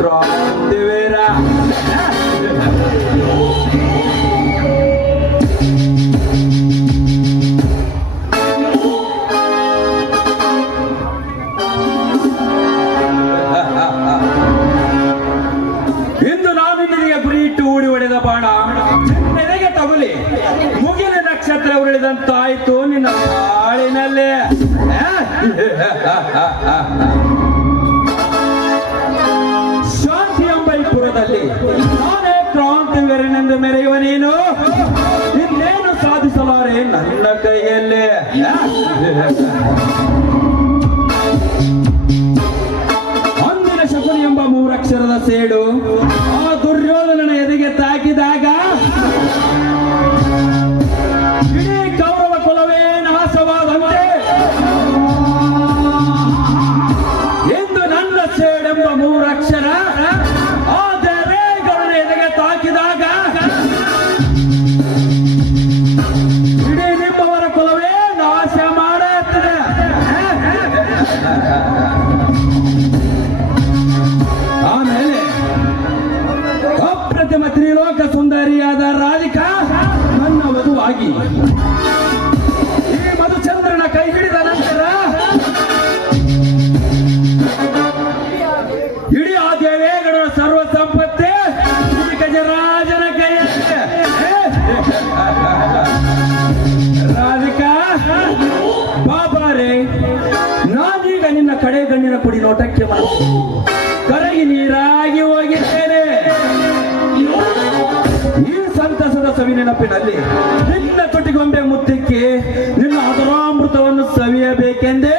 ಕ್ರಾಂತಿವೀರ. ಇಂದು ನಾನು ನಿನಗೆ ಗುರಿ ಇಟ್ಟು ಹೂಡಿ ಹೊಡೆದ ಬಾಣ ನೆನೆಗೆ ತಗುಲಿ ಮುಗಿಲ ನಕ್ಷತ್ರ ಉರುಳಿದಂತಾಯ್ತು ನಿನ್ನ ಬಾಳಿನಲ್ಲಿ. ಶಾಂತಿ ಅಂಬೈಪುರದಲ್ಲಿ ನಾನೇ ಕ್ರಾಂತಿವೀರನೆಂದು ಮೆರೆಯುವ ನೀನು ಇನ್ನೇನು ಸಾಧಿಸಲಾರೆ ನನ್ನ ಕೈಯಲ್ಲಿ. ಅಂದಿನ ಶಕುನಿ ಎಂಬ ಮೂರಕ್ಷರದ ಸೇಡು ಆ ದುರ್ಯೋಧನನ ಎದೆಗೆ ತಾಕಿದಾಗ ಇಡೀ ಕೌರವ ಕುಲವೇ ನಾಶವಾದಂತೆ ಎಂದು ನನ್ನ ಸೇಡೆಂಬ ಮೂರಕ್ಷರ ಆ ದೇವೇಗೌಡನ ಎದೆಗೆ ತಾಕಿದಾಗ ಇಡೀ ನಿಮ್ಮವರ ಕುಲವೇ ನಾಶ ಮಾಡುತ್ತದೆ. ಆಮೇಲೆ ಅಪ್ರತಿಮ ತ್ರಿಲೋಕ ಸುಂದರಿಯಾದ ರಾಧಿಕಾ ನನ್ನ ವಧುವಾಗಿ ಈ ಮಧುಚಂದ್ರನ ಕೈ ಹಿಡಿದ ನಂತರ ಇಡೀ ಆ ದೇವೇಗೌಡರ ಸರ್ವ ಸಂಪತ್ತೇ ಈ ಗಜರಾಜನ ಕೈಯಲ್ಲಿ. ರಾಧಿಕಾ ಬಾಬಾರೇ, ನಾನೀಗ ನಿನ್ನ ಕಡೆ ಗಣ್ಣಿನ ಕುಡಿ ನೋಟಕ್ಕೆ ಮನಸ್ಸು ಕರಗಿ ನೀರಾಗಿ ಹೋಗಿದ್ದೇನೆ. ಈ ಸಂತಸದ ಸವಿ ನೆನಪಿನಲ್ಲಿ ನಿನ್ನ ತುಟಿಗೊಂಬೆ ಮುತ್ತಕ್ಕೆ ನಿನ್ನ ಅದರಾಮೃತವನ್ನು ಸವಿಯಬೇಕೆಂದೇ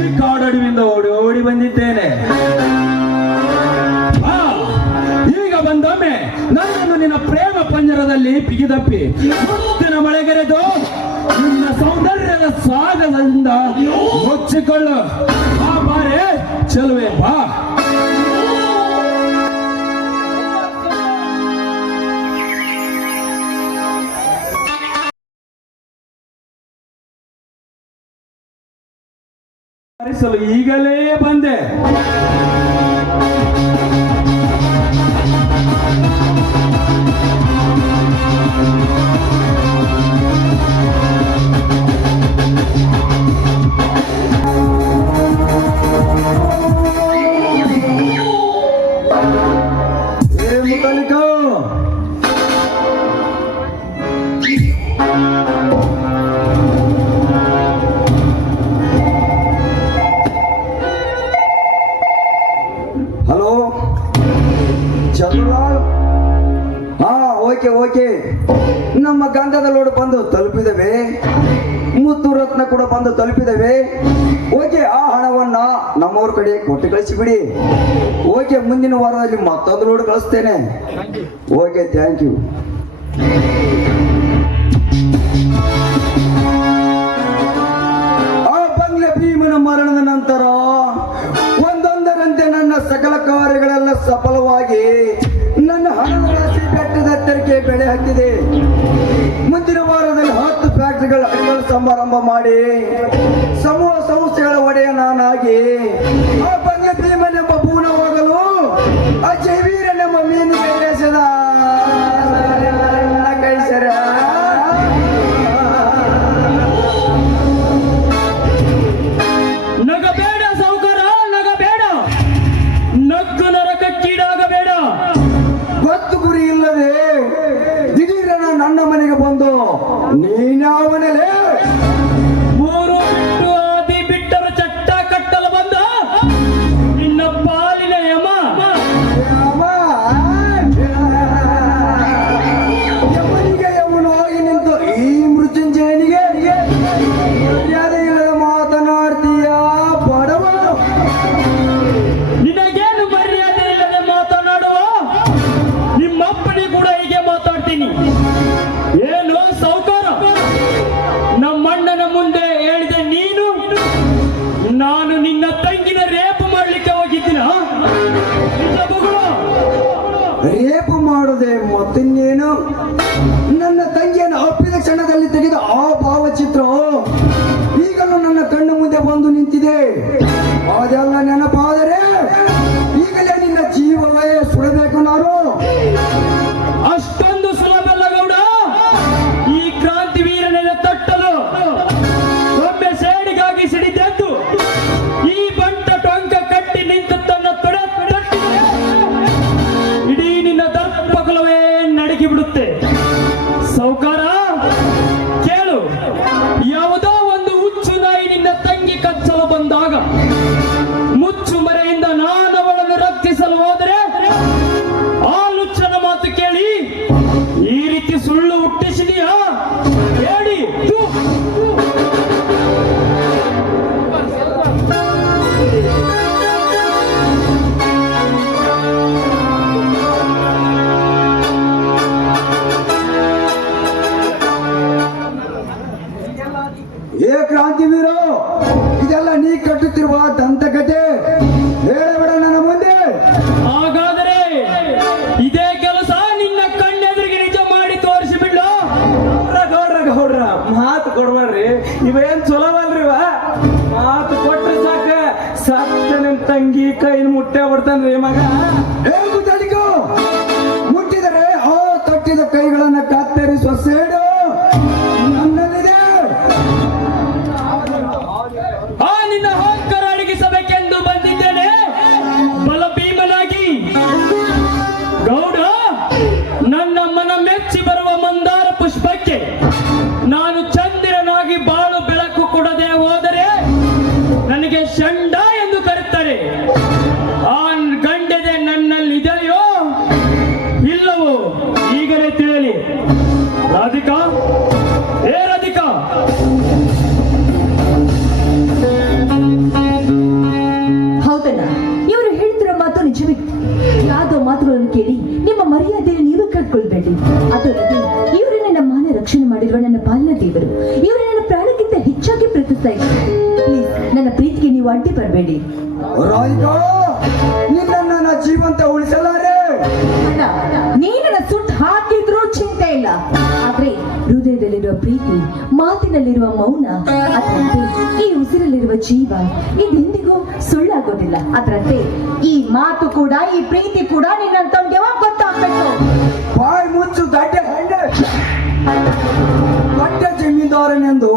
ಈ ಕಾಡಡುವಿಂದ ಓಡಿ ಓಡಿ ಬಂದಿದ್ದೇನೆ. ಈಗ ಬಂದೊಮ್ಮೆ ನನ್ನನ್ನು ನಿನ್ನ ಪ್ರೇಮ ಪಂಜರದಲ್ಲಿ ಬಿಗಿದಪ್ಪಿ ಮುತ್ತಿನ ಮಳೆಗೆರೆದು ನಿನ್ನ ಸೌಂದರ್ಯದ ಸಾಗರದಿಂದ ಮುಚ್ಚಿಕೊಳ್ಳು. ಬಾ ಬಾರೆ ಚೆಲುವೆ ಬಾ. ಈಗಲೇ ಬಂದೆ. ಹಲೋ ಚಂದ್ರಲಾಲ್, ಓಕೆ ನಮ್ಮ ಗಂಧದ ಲೋಡ್ ಬಂದು ತಲುಪಿದವೆ, ಮುತ್ತು ರತ್ನ ಕೂಡ ಬಂದು ತಲುಪಿದವೆ. ಓಕೆ, ಆ ಹಣವನ್ನ ನಮ್ಮವ್ರ ಕಡೆ ಕೊಟ್ಟು ಕಳಿಸಿಬಿಡಿ. ಓಕೆ, ಮುಂದಿನ ವಾರದಲ್ಲಿ ಮತ್ತೊಂದು ಲೋಡ್ ಕಳಿಸ್ತೇನೆ. Okay, thank you. ಆ ಬಂಗ್ಲೆ ಭೀಮನ ಮರಣದ ನಂತರ ಒಂದೊಂದರಂತೆ ನನ್ನ ಸಕಲ ಕಾರ್ಯಗಳೆಲ್ಲ ಸಫಲವಾಗಿ ನನ್ನ ಹಣದ ರಾಶಿ ಬೆಟ್ಟದ ಎತ್ತರಕ್ಕೆ ಬೆಳೆ ಹತ್ತಿದೆ. ಮುಂದಿನ ವಾರದಲ್ಲಿ 10 ಫ್ಯಾಕ್ಟರಿಗಳ ಅಡಿಗಳ ಸಮಾರಂಭ ಮಾಡಿ ಸಮೂಹ ಸಂಸ್ಥೆಗಳ ಒಡೆಯ ನಾನಾಗಿ ಆ ಬಂಗ್ಲೆ ಭೀಮನೆಂಬ ಪೂರ್ಣ ಹೋಗಲು ಆ ಜೈವೀರನೆಂಬ ಮೀನಿಗೆ ದೇಶದ ಕೈಸರ ನಗಬೇಡ ಸೌಕರ, ನಗಬೇಡ, ನಗ್ಗು ನರಕಕ್ಕೀಡಾಗಬೇಡ. ಗೊತ್ತು ಗುರಿ ಇಲ್ಲದೆ ದಿಢೀರನ ನನ್ನ ಮನೆಗೆ ಬಂದು ನೀನಾವನಲೇ ಮೂರು ಬಿಟ್ಟು ಆದಿ ಬಿಟ್ಟರು ಚಟ್ಟ ಕಟ್ಟಲು ಬಂದ ನಿನ್ನ ಪಾಲಿನ ಯಮ. ಯಮನಿಗೆ ಯಮನಾಗಿ ನಿಂತು ಈ ಮೃತ್ಯುಂಜಯನಿಗೆ ಮರ್ಯಾದೆ ಇಲ್ಲದ ಮಾತನಾಡ್ತೀಯ ಬಡವ. ನಿನಗೇನು ಮರ್ಯಾದೆ ಇಲ್ಲದೆ ಮಾತನಾಡುವ? ನಿಮ್ಮಪ್ಪನಿ ಕೂಡ ಹೀಗೆ ಮಾತಾಡ್ತೀನಿ. ಏನು ಸೌಕಾರ, ನಮ್ಮಣ್ಣನ ಮುಂದೆ ಹೇಳಿದೆ ನೀನು ನಾನು ನಿನ್ನ ತಂಗಿನ ರೇಪ್ ಮಾಡ್ಲಿಕ್ಕೆ ಹೋಗಿದ್ದೀನ? ರೇಪು ಮಾಡದೆ ಮತ್ತಿನ್ನೇನು? ನನ್ನ ತಂಗಿಯನ್ನು ಅಪ್ಪಿದ ಕ್ಷಣದಲ್ಲಿ ತೆಗೆದ ಆ ಭಾವಚಿತ್ರ ಈಗಲೂ ನನ್ನ ಕಣ್ಣು ಮುಂದೆ ಬಂದು ನಿಂತಿದೆ. ಅದೆಲ್ಲ ನೆನಪಾದರೆ ಈಗಲೇ ನಿನ್ನ ಜೀವ ಮಾಡ್ತಾನ್ರಿ ಮಗ. ಹೇಗುತ್ತಲಿಗೂ ಮುಟ್ಟಿದರೆ ಆ ತಟ್ಟಿದ ಕೈಗಳನ್ನ ಕತ್ತರಿಸುವ ಸೇಡು ನನ್ನಲ್ಲಿದೆ. ಆ ನಿನ್ನ ಅಹಂಕಾರ ಅಡಗಿಸಬೇಕೆಂದು ಬಂದಿದ್ದೇನೆ ಬಲ ಭೀಮನಾಗಿ. ಗೌಡ, ನನ್ನ ಮನ ಮೆಚ್ಚಿ ಬರುವ ಮಂದಾರ ಪುಷ್ಪಕ್ಕೆ ನಾನು ಚಂದಿರನಾಗಿ ಬಾಳು ಬೆಳಕು ಕೊಡದೆ ಹೋದರೆ ನನಗೆ ಷಂಡ ಎಂದು ಕರೆಯುತ್ತಾರೆ. ಆ ಗಂಡೆದೆ ನನ್ನಲ್ಲಿದೆಯೋ ಇಲ್ಲವೋ ಈಗಲೇ ತಿಳಿಯಲಿ. ರಾಧಿಕಾ, ಏ ರಾಧಿಕಾ, ಹೌದಣ್ಣ, ಇವರು ಹೇಳ್ತಿರೋ ಮಾತು ನಿಜವೇ. ಯಾವುದೋ ಮಾತುಗಳನ್ನು ಕೇಳಿ ನಿಮ್ಮ ಮರ್ಯಾದೆಯನ್ನು ನೀವೇ ಕಳ್ಕೊಳ್ಬೇಡಿ. ಅದಲ್ಲದೆ ಇವರು ನನ್ನ ಮಾನ ರಕ್ಷಣೆ ಮಾಡಿರುವ ನನ್ನ ಪಾಲನ ದೇವರು. ಇವರು ನನ್ನ ಪ್ರಾಣಕ್ಕಿಂತ ಹೆಚ್ಚಾಗಿ ಪ್ರೀತಿಸ್ತಾ ಇದ್ದಾರೆ. ಪ್ಲೀಸ್, ನನ್ನ ಪ್ರೀತಿಗೆ ನೀವು ಅಡ್ಡಿ ಬರಬೇಡಿ. ರಾಧಿಕಾ, ನಿನ್ನನ್ನ ನನ್ನ ಜೀವಂತ ಉಳಿಸಲಾರೆ. ಅಣ್ಣ, ನೀನನ್ನ ಸುಟ್ಟು ಹಾಕಿದ್ರೂ ಚಿಂತೆ ಇಲ್ಲ. ಆದ್ರೆ ಹೃದಯದಲ್ಲಿರುವ ಪ್ರೀತಿ, ಮಾತಿನಲ್ಲಿರುವ ಮೌನ, ಅದರಂತೆ ಈ ಉಸಿರಲ್ಲಿರುವ ಜೀವ ಇದೆಂದಿಗೂ ಸುಳ್ಳಾಗೋದಿಲ್ಲ. ಅದರಂತೆ ಈ ಮಾತು ಕೂಡ, ಈ ಪ್ರೀತಿ ಕೂಡ ನಿನ್ನಂತವ್ನಿಗೆ ಯಾವಾಗ ಗೊತ್ತಾಗ್ಬೇಕು? ಬಾಯಿ ಮುಚ್ಚು ದಡ್ಡೆ ಹೆಣ್ಣೆ. ದಡ್ಡ ಜಮೀನ್ದಾರನೆಂದು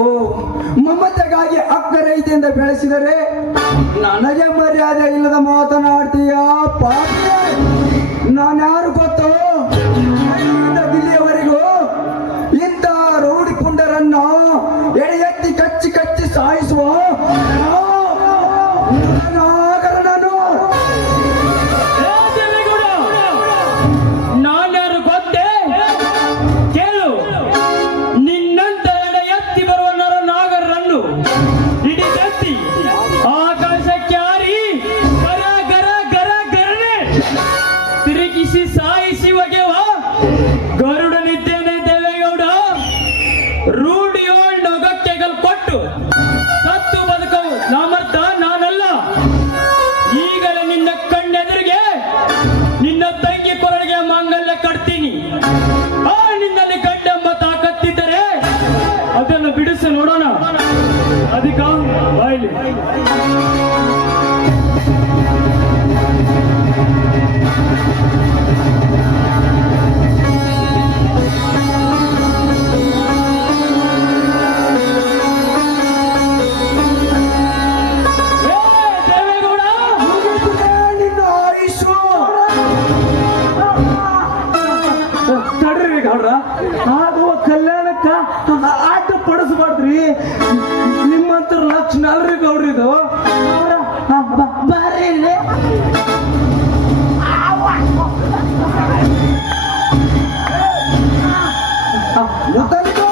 ಮಮತೆಗಾಗಿ ಅಕ್ಕರೈತೆಯಿಂದ ಬೆಳೆಸಿದರೆ ನನಗೆ ಮರ್ಯಾದೆ ಇಲ್ಲದ ಮಾತನಾಡ್ತೀಯ ಪಾಪಿ. ನಾನ್ಯಾರು ಗೊತ್ತೋ? ಅಲ್ಲಿಂದ ದಿಲ್ಲಿಯವರೆಗೂ ಇಂಥ ರೌಡಿ ಪುಂಡರನ್ನ ಎಳೆ ಎತ್ತಿ ಕಚ್ಚಿ ಕಚ್ಚಿ ಸಾಯಿಸುವ ನಾಗರ ನಾನು. ಏ ದೇವೇಗೌಡ, ನಾನ್ಯಾರು ಗೊತ್ತೇ? ಕೇಳು. ನಿನ್ನಂತ ಎತ್ತಿ ಬರುವ ನರ ನಾಗರನ್ನು ಹಿಡಿದೆತ್ತಿ ಆಕಾಶಕ್ಕೆ ಹಾರಿ ಗರ ಗರ ಗರ ಗರನೆ ತಿರುಗಿಸಿ ಸಾಯಿಸಿ ಒಗೆವ ಗರುಡನಿದ್ದೇನೆ ದೇವೇಗೌಡ. ರೂಢಿಯೋಳ್ ನೊಗಕ್ಕೆಗಲ್ ಕೊಟ್ಟು ಸತ್ತು ಬದುಕವು ಸಾಮರ್ಥ ನಾನಲ್ಲ. ಈಗಲೇ ನಿನ್ನ ಕಣ್ಣೆದುರಿಗೆ ನಿನ್ನ ತಂಗಿ ಕೊರಳಿಗೆ ಮಾಂಗಲ್ಯ ಕಟ್ತೀನಿ. ಆ ನಿನ್ನಲ್ಲಿ ಗಡ್ಡೆಂಬ ತಾಕತ್ತಿದ್ದರೆ ಅದನ್ನು ಬಿಡಿಸಿ ನೋಡೋಣ. ಅಧಿಕ ಬಾಯ್ಲಿ. ಏ ದೇವೇಗೌಡ, ನಿನ್ನ ಆಯುಷು. ತಡ್ರಿ ಗೌಡ್ರ, ಆಗುವ ಕಲ್ಯಾಣಕ್ಕ ಆಟ ಪಡಿಸ್ಬಾರ್ದ್ರಿ. ನಿಮ್ಮಂತ ಲಕ್ಷಣ ಅಲ್ರಿ ಗೌಡ್ರಿದು. ಬರ್ರಿ ಇಲ್ಲಿ. ಮುತ್ತಲಿಗೋ,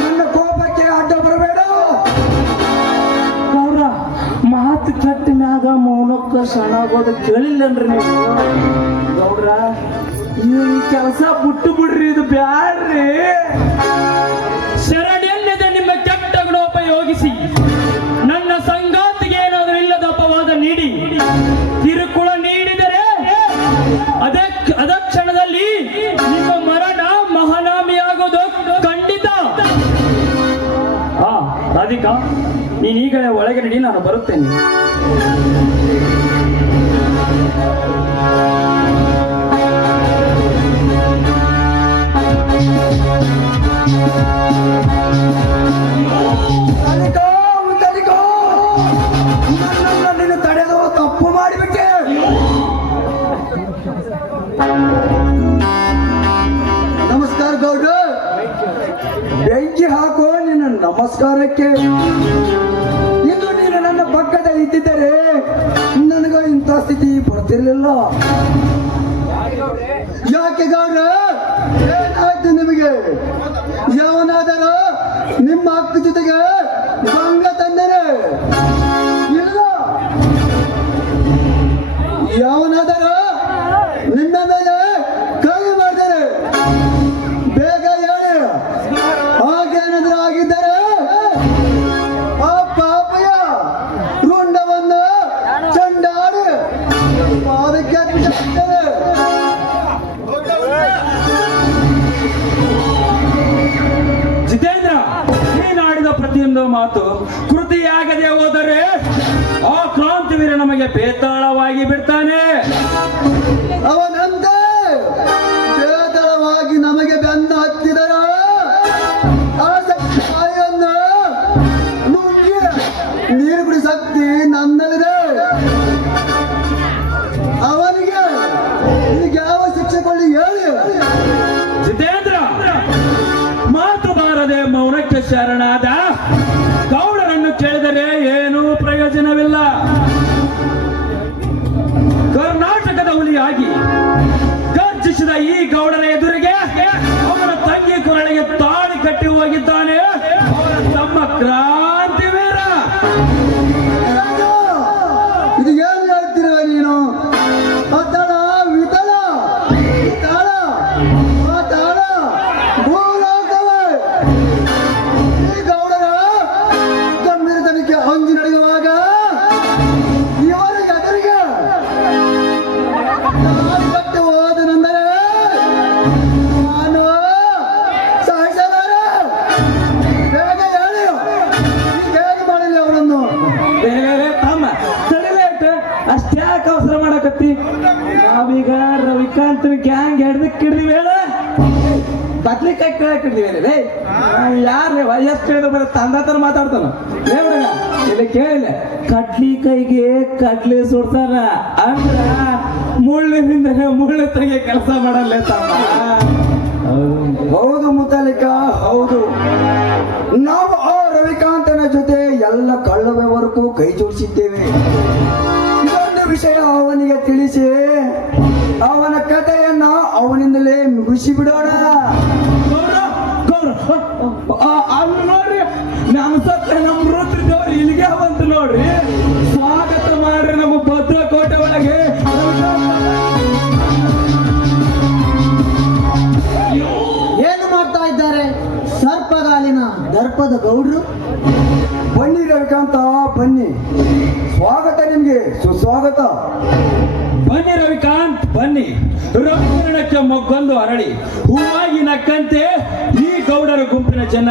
ನನ್ನ ಕೋಪಕ್ಕೆ ಅಡ್ಡ ಬರಬೇಡ. ಗೌಡ್ರ, ಮಾತು ಕಟ್ಟಿನಾಗ ಮೌನಕ್ಕ ಸಣ್ಣಾಗೋದು ಕೇಳಿಲ್ಲನ್ರಿ ನೀವು. ಗೌಡ್ರ, ಈ ಕೆಲಸ ಬಿಟ್ಟು ಬಿಡ್ರಿ, ಇದು ಬ್ಯಾಡ್ರಿ. ಶರಣ್ಯಲ್ಲದೆ ನಿಮ್ಮ ಕೆಟ್ಟ ಗುಣೋಪಯೋಗಿಸಿ ನನ್ನ ಸಂಗಾತಿಗೆ ಏನಾದರೂ ಇಲ್ಲದ ಅಪವಾದ ನೀಡಿ ಕಿರುಕುಳ ನೀಡಿದರೆ ಅದೇ ಕ್ಷಣದಲ್ಲಿ ನಿಮ್ಮ ಮರಣ ಮಹಾನಾಮಿಯಾಗೋದು ಖಂಡಿತ. ರಾಧಿಕಾ, ನೀನೀಗಲೇ ಒಳಗೆ ನಡಿ, ನಾನು ಬರುತ್ತೇನೆ. ಮುತ್ತಲಿಗೋ, ಮುತ್ತಲಿಗೋ, ನನ್ನನ್ನ ನೀನು ತಡೆದು ತಪ್ಪು ಮಾಡಿಬಿಟ್ಟೆ. ನಮಸ್ಕಾರ ಗೌಡ್ರ. ಬೆಂಕಿ ಹಾಕೋ ನಿನ್ನ ನಮಸ್ಕಾರಕ್ಕೆ. ಇಂದು ನೀನು ನನ್ನ ಪಕ್ಕದಲ್ಲಿ ಇದ್ದಿದ್ದರೆ ನನಗ ಇಂಥ ಸ್ಥಿತಿ ಬರ್ತಿರ್ಲಿಲ್ಲ. ಯಾಕೆ ಗೌಡ್ರ, ಏನಾಯ್ತು ನಿಮಗೆ? ಯಾವನಾದರೂ ನಿಮ್ಮ ಅಕ್ಕ ಜೊತೆಗೆ ಭಂಗ ತಂದರೆ ಇಲ್ಲ? ಯಾವನಾದರೂ ನಿಮ್ಮ ಮೇಲೆ ಕೈ ಮಾಡಿದರೆ ಬೇಗ ಹೇಳಿ. ಹಾಗೇನಾದ್ರೂ ಆಗಿದ್ದರೆ ಆ ಪಾಪಯ ರುಂಡವನ್ನು ಚಂಡಾಡಿ ಅದಕ್ಕೆ ಬಿಟ್ಟಿದ್ದಾರೆ. ಜಿತೇಂದ್ರ, ನೀನಾಡಿದ ಪ್ರತಿಯೊಂದು ಮಾತು ಕೃತಿಯಾಗದೆ ಹೋದರೆ ಆ ಕ್ರಾಂತಿ ಕ್ರಾಂತಿವೀರ ನಮಗೆ ಬೇತಾಳವಾಗಿ ಬಿಡ್ತಾನೆ. ಅವನಂತೆ ಬೇದಳವಾಗಿ ನಮಗೆ ಬೆನ್ನು ಹತ್ತಿದರ ಆ ತಾಯಿಯನ್ನ ನುಂಗಿ ನೀರು ಕುಡಿ ಶಕ್ತಿ ನನ್ನಲ್ಲಿದೆ. ಅವನಿಗೆ ಈಗ ಯಾವ ಶಿಕ್ಷೆ ಕೊಳ್ಳಿ ಹೇಳಿ. ಜಿತೇಂದ್ರ, ಮಾತು ಬಾರದೆ ಮೌನಕ್ಕೆ ಶರಣಾದ ಗೌಡರನ್ನು ಕೇಳಿದರೆ ಏನೂ ಪ್ರಯೋಜನವಿಲ್ಲ. ಕರ್ನಾಟಕದ ಹುಲಿಯಾಗಿ ಗರ್ಜಿಸಿದ ಈ ಗೌಡರ ಎದುರಿಗೆ ಅವನ ತಂಗಿ ಕೊರಳಿಗೆ ತಾಳಿ ಕಟ್ಟಿ ಹೋಗಿದ್ದಾನೆ ಅವರ ತಮ್ಮ ಕ್ರಾಂತಿವೀರ. ಇದು ಏನು ಹೇಳ್ತಿರುವ ನೀನು? ಅತಳ ವಿತಳ ವಿತಳ ಅತಳ ಭೂಲೋಕವೇ ಈ ಗೌಡರ ಗಂಭೀರತನಕ್ಕೆ ಅಂಜಿ ನಡೆಯುವಾಗ ಇವರ ಎದುರಿಗೆ ತಾಳಿ ಕಟ್ಟಿ ಹೋದನೆಂದರೆ ನಾನು ಸಹಿಸಲಾರೆ. ಬೇಗ ಹೇಳಿ, ಈಗ ಹೇಗೆ ಮಾಡಲಿ ಅವರನ್ನು? ಬೇರೆ ತಮ್ಮ ತಡಿಲೇಟ್ ಅಷ್ಟ್ಯಾಕೆ ಅವಸರ ಮಾಡಕತ್ತಿ? ನಾವೀಗ ರವಿಕಾಂತ್ ಗ್ಯಾಂಗ್ ಹಿಡ್ದಕ್ ಹಿಡ್ದಿವಿ ಹೇಳ, ಬದ್ಲಿಕಾಯಿ ಕೇಳಕ್ ಹಿಡ್ದಿವಿ ರೇ. ಯಾರು ಎಷ್ಟು ಹೇಳಿದ್ರು ಬರೀ ತಂದತನ ಮಾತಾಡ್ತಾನ ಲೇ ಹುಡುಗ. ಇಲ್ಲಿ ಕೇಳಿಲ್ಲ, ಕಡ್ಲಿ ಕೈಗೆ ಕಡ್ಲಿ ಸುಡ್ತಾರ ಅಂದ್ರ ಮುಳ್ಳಿನಿಂದ ಮುಳ್ಳು ತೆಗೆ ಕೆಲಸ ಮಾಡಲ್ಲ ತಮ್ಮ. ಹೌದು ಮುತಾಲಿಕ, ಹೌದು. ನಾವು ಆ ರವಿಕಾಂತನ ಜೊತೆ ಎಲ್ಲ ಕಳ್ಳವ್ಯವರೆಗೂ ಕೈ ಜೋಡಿಸಿದ್ದೇವೆ. ಇದೊಂದು ವಿಷಯ ಅವನಿಗೆ ತಿಳಿಸಿ ಅವನ ಕಥೆಯನ್ನ ಅವನಿಂದಲೇ ಮುಗಿಸಿ ಬಿಡೋಣ. ಅಲ್ಲಿ ನೋಡ್ರಿ, ನಮ್ಮ ಸತ್ತ ನಮ್ಮ ರುದ್ರದೇವ್ರು ಇಲ್ಲಿಗೆ ಬಂತು ನೋಡ್ರಿ. ಸ್ವಾಗತ ಮಾಡ್ರಿ ನಮ್ಮ ಭದ್ರಕೋಟೆ ಒಳಗೆ. ಏನು ಮಾಡ್ತಾ ಇದ್ದಾರೆ ಸರ್ಪಗಾಲಿನ ದರ್ಪದ ಗೌಡ್ರು? ಬನ್ನಿ ರವಿಕಾಂತ, ಬನ್ನಿ. ಸ್ವಾಗತ ನಿಮ್ಗೆ, ಸುಸ್ವಾಗತ. ಬನ್ನಿ ರವಿಕಾಂತ್, ಬನ್ನಿ. ರವಿಕಿರಣಕ್ಕೆ ಮೊಗ್ಗೊಂದು ಅರಳಿ ಹೂವಾಗಿ ನಕ್ಕಂತೆ ಈ ಗೌಡರ ಗುಂಪಿನ ಜನ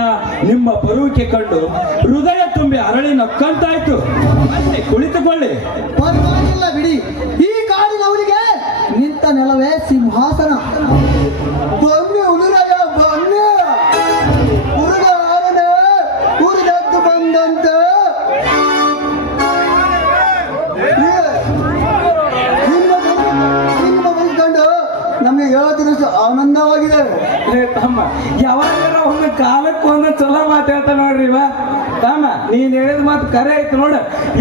ನಿಮ್ಮ ಬರುವಿಕೆ ಕಂಡು ಹೃದಯ ತುಂಬಿ ಅರಳಿ ನಕ್ಕಂತಾಯ್ತು. ಬನ್ನಿ, ಕುಳಿತುಕೊಳ್ಳಿ. ಪರವಾಗಿಲ್ಲ ಬಿಡಿ, ಈ ಕಾಡಿನವರಿಗೆ ನಿಂತ ನೆಲವೇ ಸಿಂಹಾಸನ. ಬನ್ನಿ ಹುಡುಗರಾಗ, ಬನ್ನಿ. ಹುಡುಗ ಆರನೆ ಹುರಿದದ್ದು ಬಂದಂತೆ ನಿಮ್ಮ ಬಂದ್ಕೊಂಡು ನಮಗೆ ಹೇಳೋದಿನ ಆನಂದವಾಗಿದೆ. ತಮ್ಮ ಯಾವಾಗ ಒಂದು ಕಾಲಕ್ಕೆ ಒಂದು ಚಲೋ ಮಾತಾಡ್ತಾ ನೋಡ್ರಿ ಇವ ತಮ್ಮ. ನೀನ್ ಹೇಳಿದ ಮಾತು ಕರೆ ಐತಿ ನೋಡ.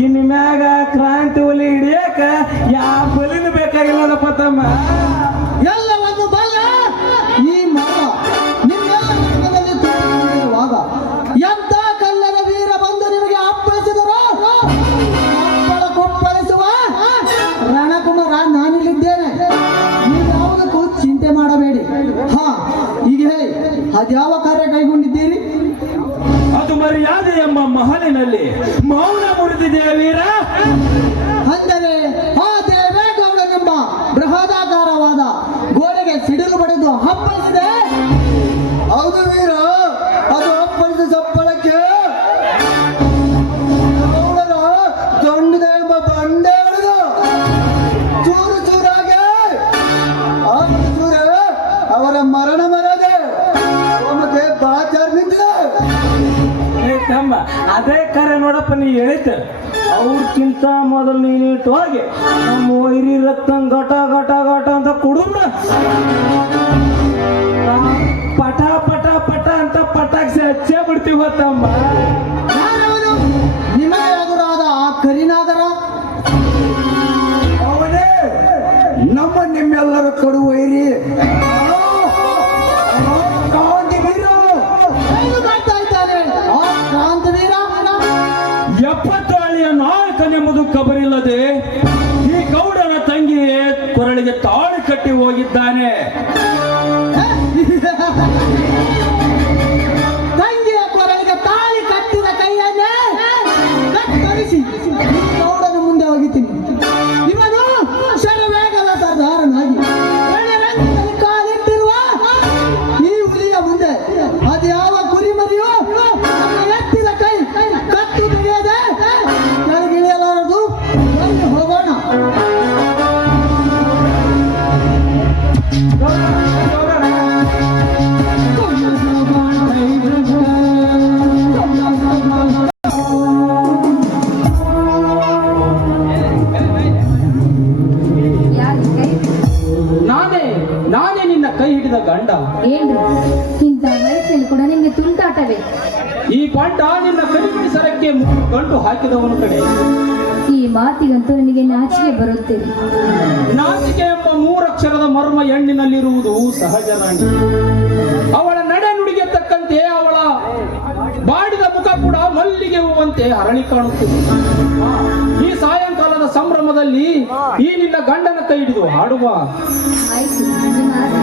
ಇನ್ ಮ್ಯಾಗ ಕ್ರಾಂತಿ ಒಲಿ ಹಿಡಿಯಕ ಯಾವ ಬಲಿನ ಬೇಕಾಗಿಲ್ಲದಪ್ಪ ತಮ್ಮ. ಎಲ್ಲವನ್ನು ಬಲ್ಲ ಈ ಮಗ ನಿಮ್ಮೆಲ್ಲ ರಕ್ತದಲ್ಲಿ ತುಂಬಿರುವಾಗ ಎಂತ ಕಲ್ಲದ ವೀರ ಬಂದು ನಿಮಗೆ ಅಪ್ಪಳಿಸಿದರು. ಅಪ್ಪಳ ಕುಪ್ಪಳಿಸುವ ರಣಕುಮಾರ ನಾನಿಲ್ಲಿದ್ದೇನೆ. ನೀವು ಯಾವುದಕ್ಕೂ ಚಿಂತೆ ಮಾಡಬೇಡಿ. ಹಾ, ಈಗ ಹೇಳಿ, ಅದ್ಯಾವ ಕಾರ್ಯ ಕೈಗೊಂಡಿದ್ದೀರಿ? ಅದು ಮರ್ಯಾದೆ ಎಂಬ ಮಹಲಿನಲ್ಲಿ ಮೌನ ಮುರಿದಿದೆ ವೀರ. ಅಂದರೆ ಆ ದೇವೇಗೌಡನೆಂಬ ಬೃಹದಾಕಾರವಾದ ಗೋಡೆಗೆ ಸಿಡಿಲು ಬಡಿದು ಹಬ್ಬಳಿಸಿದೆ. ಹೌದು ವೀರ, ಅದು ಹಬ್ಬಳಿಸಿದ ಸಪ್ಪಳಕ್ಕೆ ಗೌಡರ ಗಂಡದ ಎಂಬ ಬಂಡೆ ಹೊಡೆದು ಚೂರು ಚೂರಾಗೆ ಆ ಚೂರ ಅವರ ಮರಣ ಮರದೆ ಒಮ್ಮೆಗೆ ಬಾಚಾರ್ ನಿಂತಿದೆ. ತಮ್ಮ ಅದೇ ಕರೆ ನೋಡಪ್ಪ, ನೀ ಹೇಳಿದ್ದ ಅವ್ರಕ್ಕಿಂತ ಮೊದಲು ನೀನಿಟ್ಟು ಹೋಗಿ ನಮ್ಮ ವೈರಿ ರಕ್ತ ಘಟ ಘಟ ಘಟ ಅಂತ ಕುಡುಂಬ ಪಟ ಪಟ ಪಟ ಅಂತ ಪಟಾಕ್ಸಿ ಹಚ್ಚೇ ಬಿಡ್ತೀವಿ ತಮ್ಮ. ಯಾರವನು? ನಿಮಗೆ ಎದುರಾದ ಆ ಕರಿನಾಗರ? ಅವನೇ ನಮ್ಮ ನಿಮ್ಮೆಲ್ಲರ ಕಡು ವೈರಿ. ಮಾಡ್ತಾ ಇದ್ದಾನೆ ಆ ಕ್ರಾಂತಿವೀರ. 70 ಹಳ್ಳಿಯ ನಾಯಕನೆಂಬುದು ಖಬರಿಲ್ಲದೆ ಈ ಗೌಡನ ತಂಗಿಯೇ ಕೊರಳಿಗೆ ತಾಳಿ ಕಟ್ಟಿ ಹೋಗಿದ್ದಾನೆ. ತಂಗಿಯ ಕೊರಳಿಗೆ ತಾಳಿ ಕಟ್ಟಿದ ಕೈಯನ್ನೇ ಕತ್ತರಿಸಿ ಗೌಡನ ಮುಂದೆ ಹೋಗಿದ್ದೀನಿ. ಇವನು ಶರವೇಗದ ಸರ್ದಾರನಾಗಿ ರಣರಂಗದಲ್ಲಿ ಕಾಲಿಟ್ಟಿರುವ ಈ ಹುಲಿಯ ಮುಂದೆ ಅದ್ಯಾವ ಕುರಿಮರಿಯೋ ಎತ್ತಿದ ಕೈ ಕತ್ತು ತೆಗೆಯದೆ ಕೆಳಗಿಳಿಯಲಾರದು. ಹಿಡಿದ ಗಂಡ. ಏನ್ರಿ ಇಂಥ ವಯಸ್ಸಲ್ಲಿ ಕೂಡ ನಿಮ್ಗೆ ತುಂಟಾಟವೇ? ಈ ಪಂಟ ನಿನ್ನ ಕಡಿಮೆ ಸರಕ್ಕೆ ಗಂಟು ಹಾಕಿದವನ ಕಡೆ. ಈ ಮಾತಿಗಂತೂ ನನಗೆ ನಾಚಿಕೆ ಬರುತ್ತದೆ. ನಾಚಿಕೆ ಎಂಬ ಮೂರಕ್ಷರದ ಮರ್ಮ ಹೆಣ್ಣಿನಲ್ಲಿರುವುದು ಸಹಜ ರಾಣಿ. ಅವಳ ನಡೆ ನುಡಿಗೆ ತಕ್ಕಂತೆ ಅವಳ ಬಾಡಿದ ಮುಖ ಕೂಡ ಮಲ್ಲಿಗೆ ಹೂವಂತೆ ಅರಳಿ ಕಾಣುತ್ತದೆ. ಈ ಸಾಯಂಕಾಲದ ಸಂಭ್ರಮದಲ್ಲಿ ಈ ನಿನ್ನ ಗಂಡನ ಕೈ ಹಿಡಿದು ಹಾಡುವ. ಆಯ್ತು, ನಿಮ್ಮ ಆಸೆ.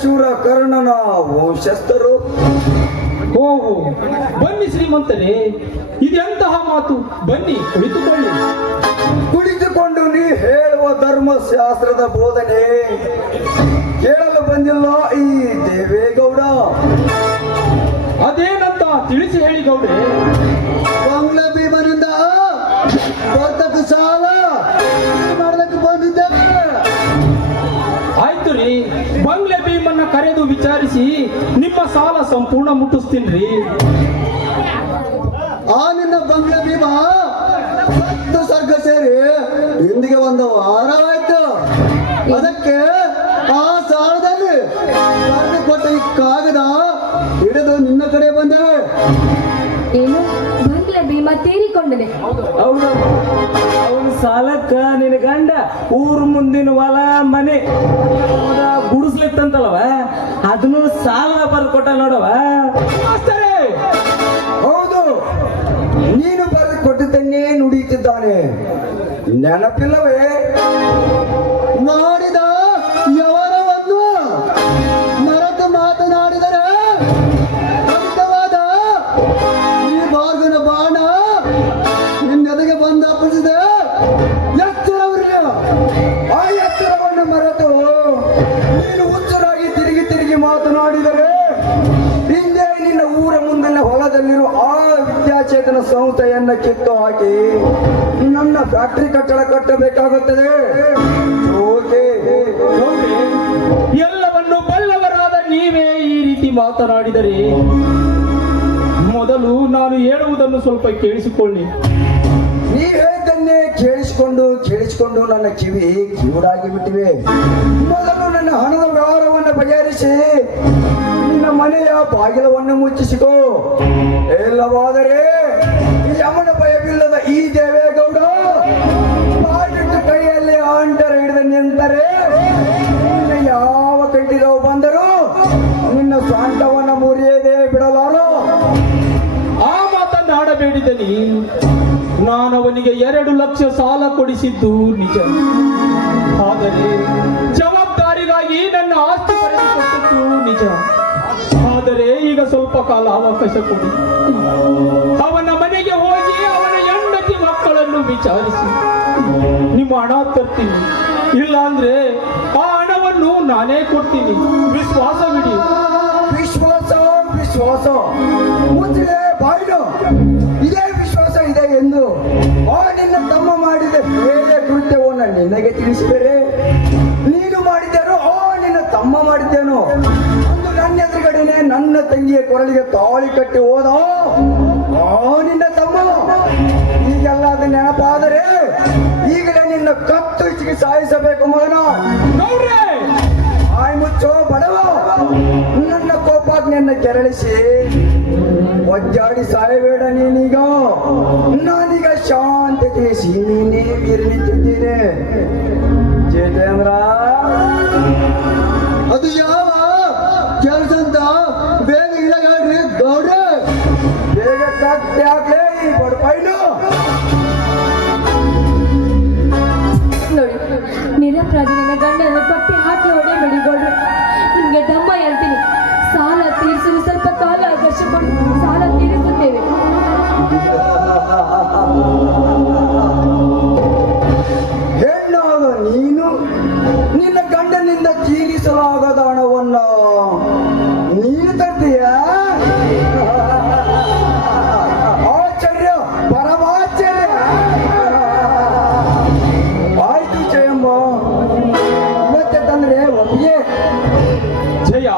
ಶೂರ ಕರ್ಣನ ವಂಶಸ್ಥರು. ಓಹೋ, ಬನ್ನಿ ಶ್ರೀಮಂತನೇ, ಇದೆಂತಹ ಮಾತು? ಬನ್ನಿ ಕುಳಿತುಕೊಳ್ಳಿ. ಕುಳಿತುಕೊಂಡು ನೀ ಹೇಳುವ ಧರ್ಮಶಾಸ್ತ್ರದ ಬೋಧನೆ ಕೇಳಲು ಬಂದಿಲ್ಲ ಈ ದೇವೇಗೌಡ. ಅದೇನಂತ ತಿಳಿಸಿ ಹೇಳಿ ಗೌಡ್ರೆ. ಬಂಗ್ಲ ಭೀಮನಿಂದ ಬರ್ತಕ್ಕ ಸಾಲ ಮಾಡಲಿಕ್ಕೆ ಬಂದಿದ್ದೆ. ಆಯ್ತು ರೀ, ಬಂಗ್ಲೆ ಭೀಮನ್ನ ಕರೆದು ವಿಚಾರಿಸಿ ನಿಮ್ಮ ಸಾಲ ಸಂಪೂರ್ಣ ಮುಟ್ಟಿಸ್ತೀನ್ರಿ. ಆ ನಿನ್ನ ಬಂಗ್ಲ ಭೀಮ 10 ಸರ್ಗ ಸೇರಿ ಇಂದಿಗೆ ಒಂದು ವಾರವಾಯ್ತು. ಅದಕ್ಕೆ ಆ ಸಾಲದಲ್ಲಿ ಕೊಟ್ಟ ಈ ಕಾಗದ ಹಿಡಿದು ನಿನ್ನ ಕಡೆ ಬಂದೆ. ಏನು ಬಂಗ್ಲೆ ಭೀಮ ತೀರಿಕೊಂಡನೆ? ಹೌದು, ಅವನ ಸಾಲಕ್ಕ ನಿನ್ನ ಗಂಡ ಊರ್ ಮುಂದಿನ ಹೊಲ ಮನೆ ಗುಡಿಸ್ಲಿತ್ತಂತಲ್ವ, ಅದನ್ನು ಸಾಲ ಬರ್ದು ಕೊಟ್ಟ ನೋಡವ. ಹೌದು, ನೀನು ಬರೆದು ಕೊಟ್ಟಿದ್ದನ್ನೇ ನುಡಿಯುತ್ತಿದ್ದಾನೆ. ನೆನಪಿಲ್ಲವೇ? ಮಾಡಿದ ಯವರವನ್ನು ಮರೆತು ಮಾತನಾಡಿದರೆ ನನ್ನ ಸಂಸ್ಥೆಯನ್ನ ಕಿತ್ತು ಹಾಕಿ ನನ್ನ ಫ್ಯಾಕ್ಟರಿ ಕಟ್ಟಡ ಕಟ್ಟಬೇಕಾಗುತ್ತದೆ. ಓಕೆ. ಗೌಡ್ರೆ, ಎಲ್ಲವನ್ನು ಬಲ್ಲವರಾದ ನೀವೇ ಈ ರೀತಿ ಮಾತನಾಡಿದರೆ ಮೊದಲು ನಾನು ಹೇಳುವುದನ್ನು ಸ್ವಲ್ಪ ಕೇಳಿಸಿಕೊಳ್ಳಿ. ನೀ ಹೇಳಿದ್ದನ್ನೇ ಕೇಳಿಸಿಕೊಂಡು ನನ್ನ ಕಿವಿ ಕಿವುಡಾಗಿ ಬಿಟ್ಟಿವೆ. ಮೊದಲು ನನ್ನ ಹಣದ ವ್ಯವಹಾರವನ್ನು ಬಗೆಹರಿಸಿ ನಿನ್ನ ಮನೆಯ ಬಾಗಿಲವನ್ನು ಮುಚ್ಚಿಸಿಕೋ. ಇಲ್ಲವಾದರೆ ಯಮನ ಭಯವಿಲ್ಲದ ಈ ದೇವೇಗೌಡ ಬಾಗಿಟ್ಟು ಕೈಯಲ್ಲಿ ಆಂಟರ ಹಿಡಿದು ನಿಂತರೆ ನಿನ್ನ ಯಾವ ಕಂಟಿದವು ಬಂದರೂ ನಿನ್ನ ಸ್ವಂಟವನ್ನು ಮುರಿಯದೇ ಬಿಡಲಾರೋ. ಆ ಮಾತನ್ನು ಆಡಬೇಡಿದಲ್ಲಿ ನಾನು ಅವನಿಗೆ 2 ಲಕ್ಷ ಸಾಲ ಕೊಡಿಸಿದ್ದು ನಿಜ. ಆದರೆ ಜವಾಬ್ದಾರಿಗಾಗಿ ನನ್ನ ಆಸ್ತಿ ಬರೆದುಕೊಟ್ಟದ್ದು ನಿಜ. ಆದರೆ ಈಗ ಸ್ವಲ್ಪ ಕಾಲ ಅವಕಾಶ ಕೊಡಿ. ಅವನ ಮನೆಗೆ ಹೋಗಿ ಅವನ ಹೆಂಡತಿ ಮಕ್ಕಳನ್ನು ವಿಚಾರಿಸಿ ನಿಮ್ಮ ಹಣ ತರ್ತೀನಿ. ಇಲ್ಲ ಅಂದ್ರೆ ಆ ಹಣವನ್ನು ನಾನೇ ಕೊಡ್ತೀನಿ. ವಿಶ್ವಾಸವಿಡಿ. ವಿಶ್ವಾಸ ಮುಚ್ಚಿದೆ ಬಾಯ್ಲು. ಇದೇ ವಿಶ್ವಾಸ ಇದೆ ಎಂದು ನಿನ್ನ ತಮ್ಮ ಮಾಡಿದ ಬೇರೆ ಕೃತ್ಯವನ್ನು ನಿನಗೆ ತಿಳಿಸಿದರೆ ನೀನು ಮಾಡಿದ್ದೇನೋ ನಿನ್ನ ತಮ್ಮ ಮಾಡಿದ್ದೇನೋ. ಒಂದು ನನ್ನ ಎದುರುಗಡೆನೆ ನನ್ನ ತಂಗಿಯ ಕೊರಳಿಗೆ ತಾಳಿ ಕಟ್ಟಿ ಹೋದ ನಿನ್ನ ತಮ್ಮ. ಈಗೆಲ್ಲ ಅದು ನೆನಪಾದರೆ ಈಗಲೇ ನಿನ್ನ ಕತ್ತು ಇಚ್ಚಿಗೆ ಸಾಯಿಸಬೇಕು ಮಗನ. ಆಯ್ ಮುಚ್ಚೋ ಬಡವ. ನನ್ನ ಕೋಪಾಗ್ನಿಯನ್ನ ಕೆರಳಿಸಿ ಒಜ್ಜಾಡಿ ಸಾಯಬೇಡ ನೀನೀಗ. ನಾನೀಗ ಶಾಂತತೆ ಸೀಮೀನೇ ಮೀರಿ ನಿಂತಿದ್ದೇನೆ. ಜಿತೇಂದ್ರ, ಅದು ಯಾವ ಕೆಲಸ ಅಂತ ಬೇಗ ಇಳಗಾಡ್ರಿ ಗೌಡ. ಬೇಗ ಕಟ್ಟಿ ಹಾಕ್ಲೇ ಈ ಬಡಪಾಯ್ಲು. ನೋಡಿ, ನಿರಪರಾಧಿ ನನ್ನ ಗಂಡನ ಕಟ್ಟಿ ಹಾಕಿ ಹೊಡೆಯಬೇಡಿ ಗೌಡ್ರೆ. ನಿಮ್ಗೆ ದಮ್ಮ ಹೇಳ್ತೀನಿ, ಸಾಲ ತೀರಿಸಲು ಸ್ವಲ್ಪ ಕಾಲ ಅವಕಾಶ ಕೊಡಿ, ಸಾಲ ತೀರಿಸುತ್ತೇವೆ. ಹೆಣ್ಣಾದ ನೀನು ನಿನ್ನ ಗಂಡನಿಂದ ತೀರಿಸಲಾಗದ ಹಣವನ್ನು ನೀನು ತರ್ತೀಯ? ಆಶ್ಚರ್ಯ, ಪರಮಾಶ್ಚರ್ಯ. ಆಯ್ತು ಜಯಮ್ಮ, ಮತ್ತೆ ತಂದ್ರೆ ಒಪ್ಪಿಗೆ. ಜಯ,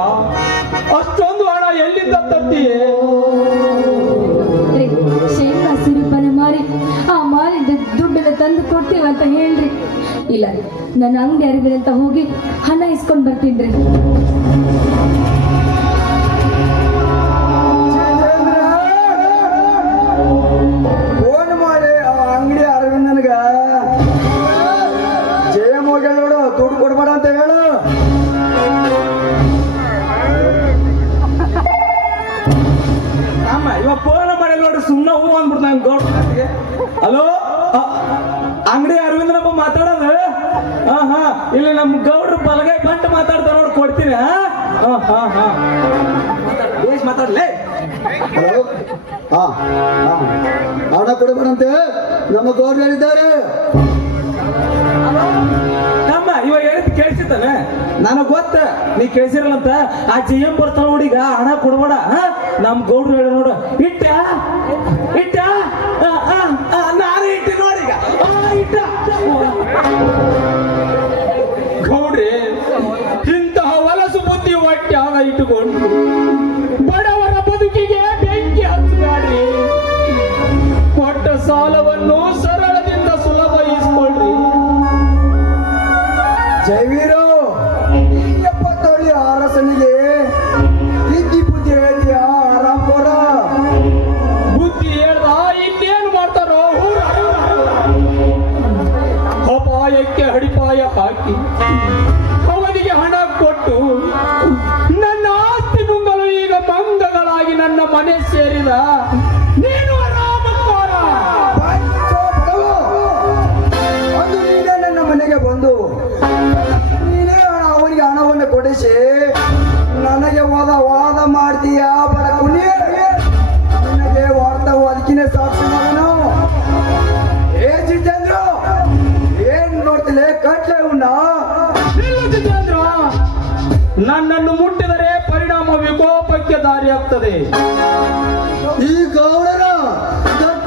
ಅಷ್ಟೊಂದು ಹಣ ಎಲ್ಲಿಂದ ತರ್ತೀಯೇ? ಶೇಖಾ ಸಿರುಪನ ಮಾರಿ ಆ ಮಾರಿದ ದುಡ್ಡನ್ನ ತಂದು ಕೊಡ್ತೀವಂತ ಹೇಳ್ರಿ. ಇಲ್ಲ, ನನ್ನ ಅಂಗಡಿ ಅರಿವಿನಂತ ಹೋಗಿ ಹಣ ಇಸ್ಕೊಂಡ್ ಬರ್ತಿದ್ರಿ. ಫೋನ್ ಮಾಡಿ ಆ ಅಂಗಡಿ ಅರವಿಂದನ್ಗ ಜಯಮ್ಮ ಹೋಗಿ ನೋಡು, ದುಡ್ಡು ಕೊಡ್ಬೇಡ ಅಂತ ಹೇಳು. ಅಮ್ಮ ಇವಾಗ ಫೋನ್ ಮಾಡಿ ನೋಡಿ, ಸುಮ್ಮನೆ ಹೂ ಅಂದ್ಬಿಡ್ತ ನಂಗೆ ಗೌಡ್ರಿಗೆ. ಹಲೋ, ಅಂಗಡಿ ಅರವಿಂದನಪ್ಪ ಮಾತಾಡೋದು? ಹಾ, ಇಲ್ಲಿ ನಮ್ಮ ಗೌಡ್ರು ಬಲಗೈ ಬಂಟು ಮಾತಾಡ್ತಾರ ನೋಡಿ, ಕೊಡ್ತೀನಿ. ಬೇಸ್ ಮಾತಾಡ್ಲೇ. ಹಲೋ, ಹಣ ಕೊಡಬೇಡಂತೆ ನಮ್ಮ ಗೌರ್ಮೆಂಟ್ ಹೇಳಿದ್ದಾರೆ. ತಮ್ಮ ಇವಾಗ ಹೇಳಿದ್ ಕೇಳಿಸಿದ್ದಾನೆ? ನನಗ್ ಗೊತ್ತ ನೀ ಕೇಳಿಸಿರಲ್ಲಂತ. ಆ ಜಯಂ ಬರ್ತಾನ ಹುಡುಗ, ಹಣ ಕೊಡ್ಬೇಡ. ನಮ್ ಗೌಡ್ರು ಹೇಳಿ ನೋಡು. ಇಟ್ಟ ನಾನು ಇಟ್ಟಿ ನೋಡೀಗ. ಇಟ್ಟ ಗೌಡ್ರಿ, ಇಂತಹ ಹೊಲಸು ಬುದ್ಧಿ ಹೊಟ್ಟೆ ಆಗ ಇಟ್ಟುಕೊಂಡು ಬಡವರ ಬದುಕಿಗೆ ಬೆಂಕಿ ಹಚ್ಚಬೇಡ್ರಿ. ಕೊಟ್ಟ ಸಾಲವನ್ನು ಸರಳದಿಂದ ಸುಲಭ ಇಸ್ಕೊಳ್ರಿ. ಜೈವೀರು, ಈ 70 ಅರಸನಿಗೆ ಬುದ್ಧಿ ಹೇಳ್ತೀಯ? ಆರಾಮ್ಕೋರ ಬುದ್ಧಿ ಹೇಳ್ದ ಇನ್ನೇನು ಮಾಡ್ತಾರೋ? ಅಪಾಯಕ್ಕೆ ಅಡಿಪಾಯ ಹಾಕಿ ಅವನಿಗೆ ಹಣ ಕೊಟ್ಟು ನನ್ನ ಆಸ್ತಿ ನುಂಗಲು ಈಗ ಮಂಗಗಳಾಗಿ ನನ್ನ ಮನೆ ಸೇರಿದ ನೀನು ಆರಾಮಕ್ಕೋರ. ಅದು ನೀನೇ ನನ್ನ ಮನೆಗೆ ಬಂದು ನೀನೇ ಅವನಿಗೆ ಹಣವನ್ನು ಕೊಡಿಸಿ ನನಗೆ ವಾದ ಮಾಡ್ತೀಯ ಬಡಕುನಿ. ನಿನಗೆ ವಾರ್ತವಾದಕ್ಕಿನೇ ಸಾಕ್ಷಿ ಮಗನು. ಏ ಜಿತೇಂದ್ರ, ಏನ್ ನೋಡ್ತಿಲ್ಲ? ಕಟ್ಲೆ ಉಣ್ಣ. ಜಿತೇಂದ್ರ, ನನ್ನನ್ನು ಮುಟ್ಟಿದರೆ ಪರಿಣಾಮ ವಿಕೋಪಕ್ಕೆ ದಾರಿಯಾಗ್ತದೆ. ಈ ಗೌಡರ ದೊಡ್ಡ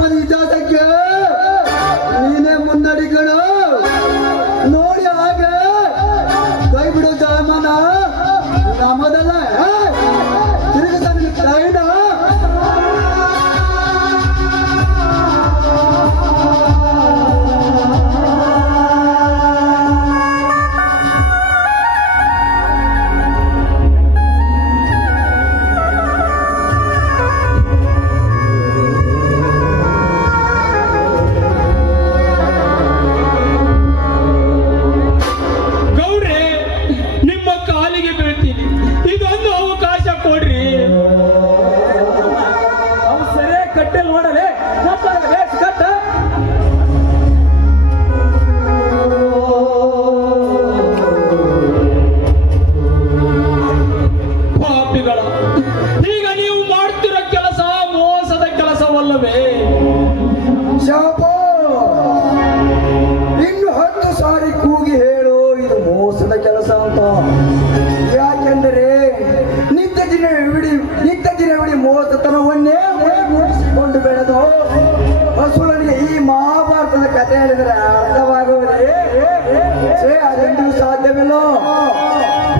ನಿತ್ಯ ದಿನವಿಡಿ ಮೋಸತನವನ್ನೇ ಮುಗಿಸಿಕೊಂಡು ಬೆಳೆದು ಹಸುಳನಿಗೆ ಈ ಮಹಾಭಾರತದ ಕಥೆ ಹೇಳಿದರೆ ಅರ್ಥವಾಗುವುದೇ? ಅದೆಂದೂ ಸಾಧ್ಯವಿಲ್ಲ.